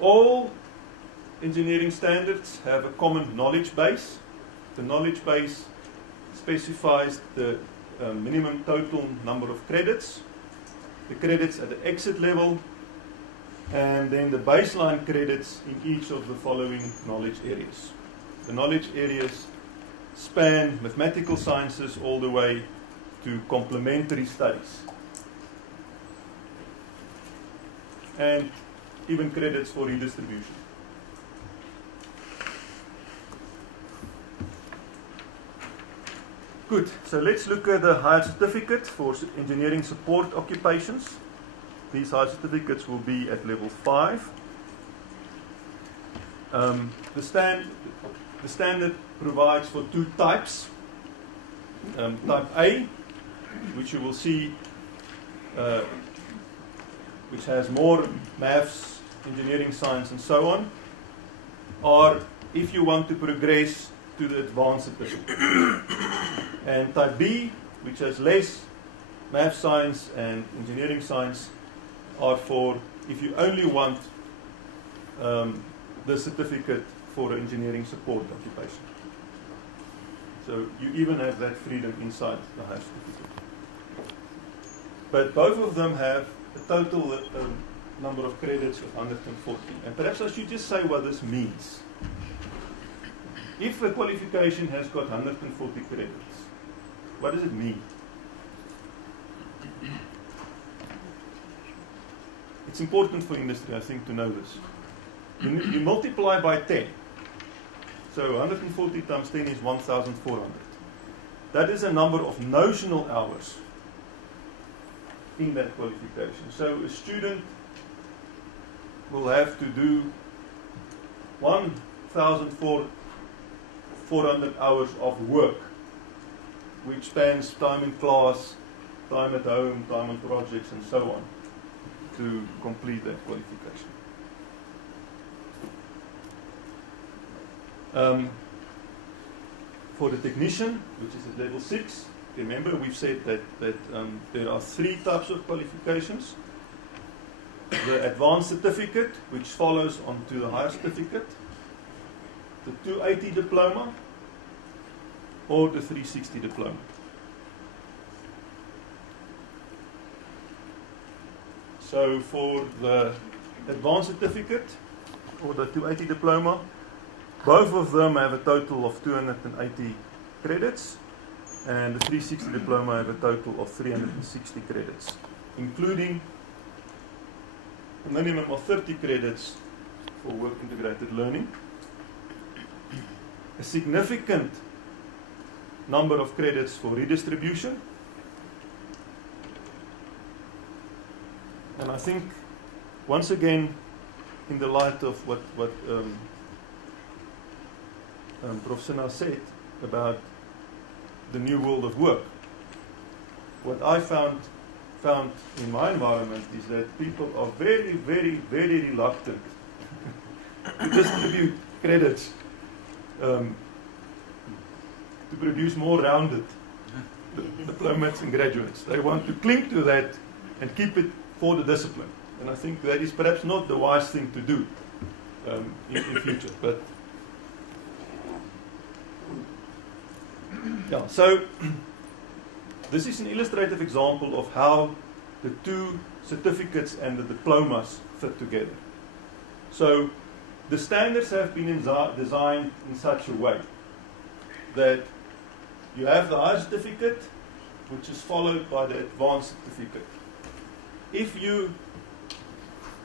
All engineering standards have a common knowledge base. The knowledge base specifies the minimum total number of credits, the credits at the exit level, and then the baseline credits in each of the following knowledge areas. The knowledge areas span mathematical sciences all the way to complementary studies, and even credits for redistribution. Good, so let's look at the higher certificate for engineering support occupations. These higher certificates will be at level 5. The standard provides for two types. Type A, which you will see, which has more maths, engineering, science, and so on, or if you want to progress to the advanced certificate. And type B, which has less math, science, and engineering science, are for if you only want the certificate for an engineering support occupation. So you even have that freedom inside the higher certificate. But both of them have a total number of credits of 140. And perhaps I should just say what this means. If a qualification has got 140 credits, what does it mean? It's important for industry, I think, to know this. You multiply by 10. So 140 times 10 is 1,400. That is a number of notional hours in that qualification. So a student will have to do 1,400 hours of work, which spans time in class, time at home, time on projects, and so on, to complete that qualification. For the technician, which is at level 6, remember we've said that there are 3 types of qualifications. The advanced certificate, which follows on to the higher certificate, the 280 diploma, or the 360 diploma. So for the advanced certificate, or the 280 diploma, both of them have a total of 280 credits, and the 360 diploma have a total of 360 credits, including a minimum of 30 credits for work integrated learning, a significant number of credits for redistribution, and I think, once again, in the light of what Prof. Sinha said about the new world of work, what I found in my environment is that people are very, very, very reluctant to distribute credits to produce more rounded diplomas and graduates. They want to cling to that and keep it for the discipline. And I think that is perhaps not the wise thing to do in future. But yeah, so this is an illustrative example of how the two certificates and the diplomas fit together. So the standards have been designed in such a way that you have the higher certificate, which is followed by the advanced certificate. If you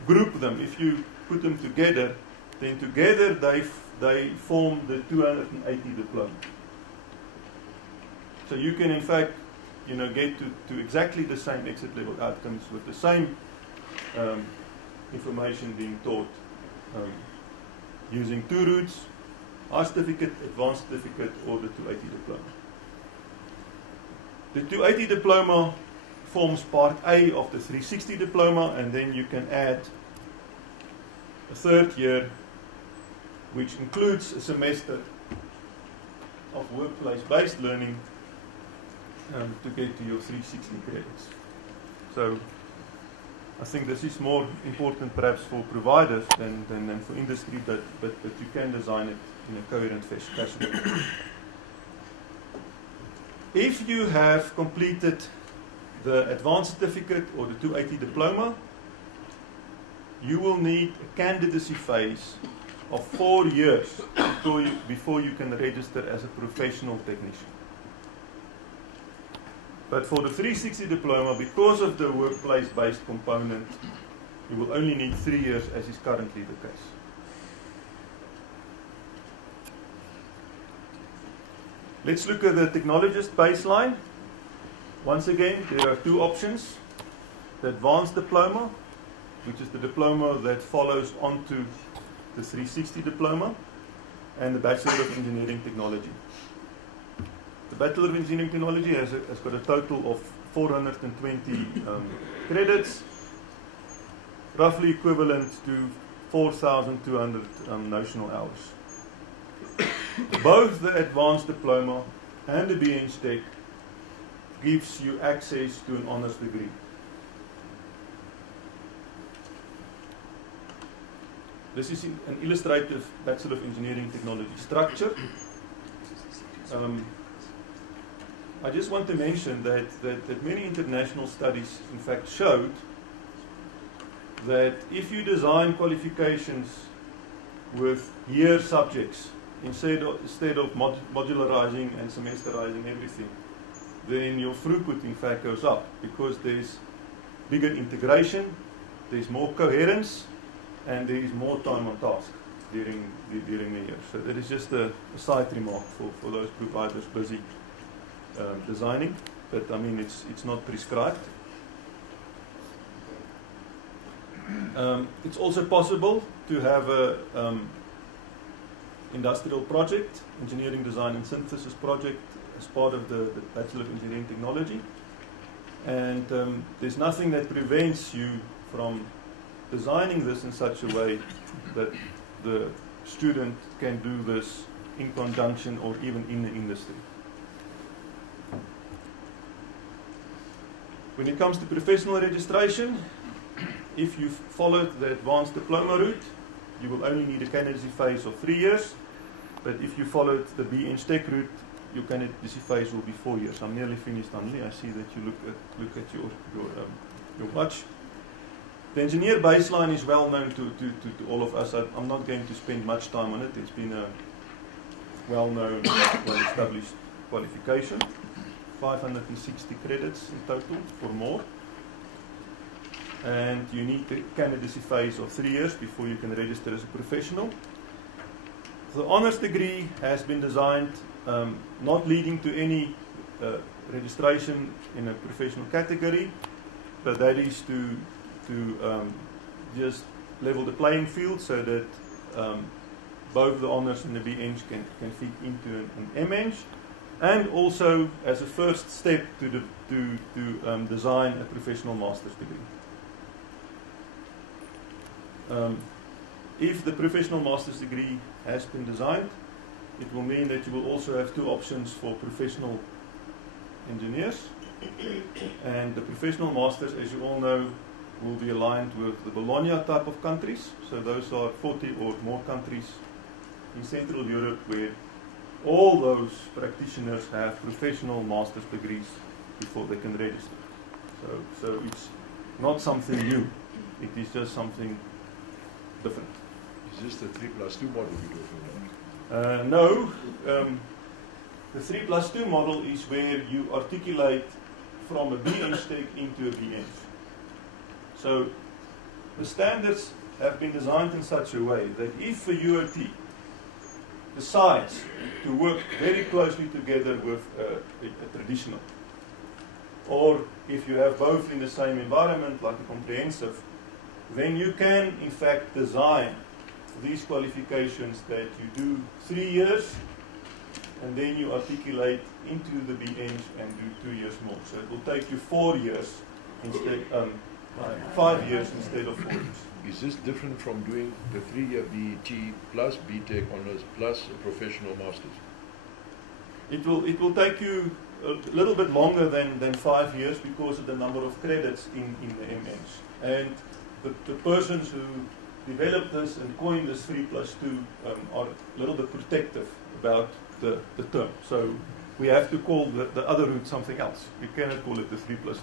group them, if you put them together, then together they form the 280 diploma. So you can, in fact, get to exactly the same exit level outcomes with the same information being taught using 2 routes: high certificate, advanced certificate, or the 280 diploma. The 280 diploma forms part A of the 360 diploma, and then you can add a 3rd year, which includes a semester of workplace-based learning to get to your 360 credits. So I think this is more important perhaps for providers than for industry, but you can design it in a coherent fashion. If you have completed the advanced certificate or the 280 diploma, you will need a candidacy phase of 4 years before you can register as a professional technician. But for the 360 diploma, because of the workplace-based component, you will only need 3 years, as is currently the case. Let's look at the technologist baseline. Once again, there are 2 options. The advanced diploma, which is the diploma that follows on to the 360 diploma, and the Bachelor of Engineering Technology. The Bachelor of Engineering Technology has got a total of 420 credits, roughly equivalent to 4,200 notional hours. Both the Advanced Diploma and the BEng Tech gives you access to an honours degree. This is an illustrative Bachelor of Engineering Technology structure. I just want to mention that many international studies in fact showed that if you design qualifications with year subjects instead of modularizing and semesterizing everything, then your throughput in fact goes up because there's bigger integration, there's more coherence, and there is more time on task during the year. So that is just a side remark for those providers busy designing, but I mean it's not prescribed. It's also possible to have a industrial project, engineering design and synthesis project as part of the Bachelor of Engineering Technology, and there's nothing that prevents you from designing this in such a way that the student can do this in conjunction or even in the industry. When it comes to professional registration, if you've followed the Advanced Diploma route, you will only need a candidacy phase of 3 years, but if you followed the BEng Tech route, your candidacy phase will be 4 years. I'm nearly finished, Anli. I see that you look at your watch. The engineer baseline is well known to all of us. I'm not going to spend much time on it. It's been a well-known, well-established qualification. 560 credits in total or more. And you need the candidacy phase of 3 years before you can register as a professional. The honours degree has been designed not leading to any registration in a professional category, but that is to just level the playing field so that both the honours and the BEng can fit into an MEng, and also as a first step to design a professional master's degree. If the professional master's degree has been designed, it will mean that you will also have 2 options for professional engineers, and the professional masters, as you all know, will be aligned with the Bologna type of countries. So those are 40 or more countries in Central Europe where all those practitioners have professional master's degrees before they can register. So it's not something new, it is just something different. Is this the 3+2 model you're talking about? No. The 3+2 model is where you articulate from a BEng Tech into a BEng. So the standards have been designed in such a way that if a UOT decides to work very closely together with a traditional, or if you have both in the same environment like a comprehensive, then you can in fact design these qualifications that you do 3 years and then you articulate into the BEng and do 2 years more. So it will take you 4 years instead, 5 years instead of 4 years. Is this different from doing the 3-year BET plus BTech honours plus a professional master's? It will take you a little bit longer than 5 years because of the number of credits in the MEng. And the persons who developed this and coined this 3+2 are a little bit protective about the term. So we have to call the other route something else. We cannot call it the 3+2.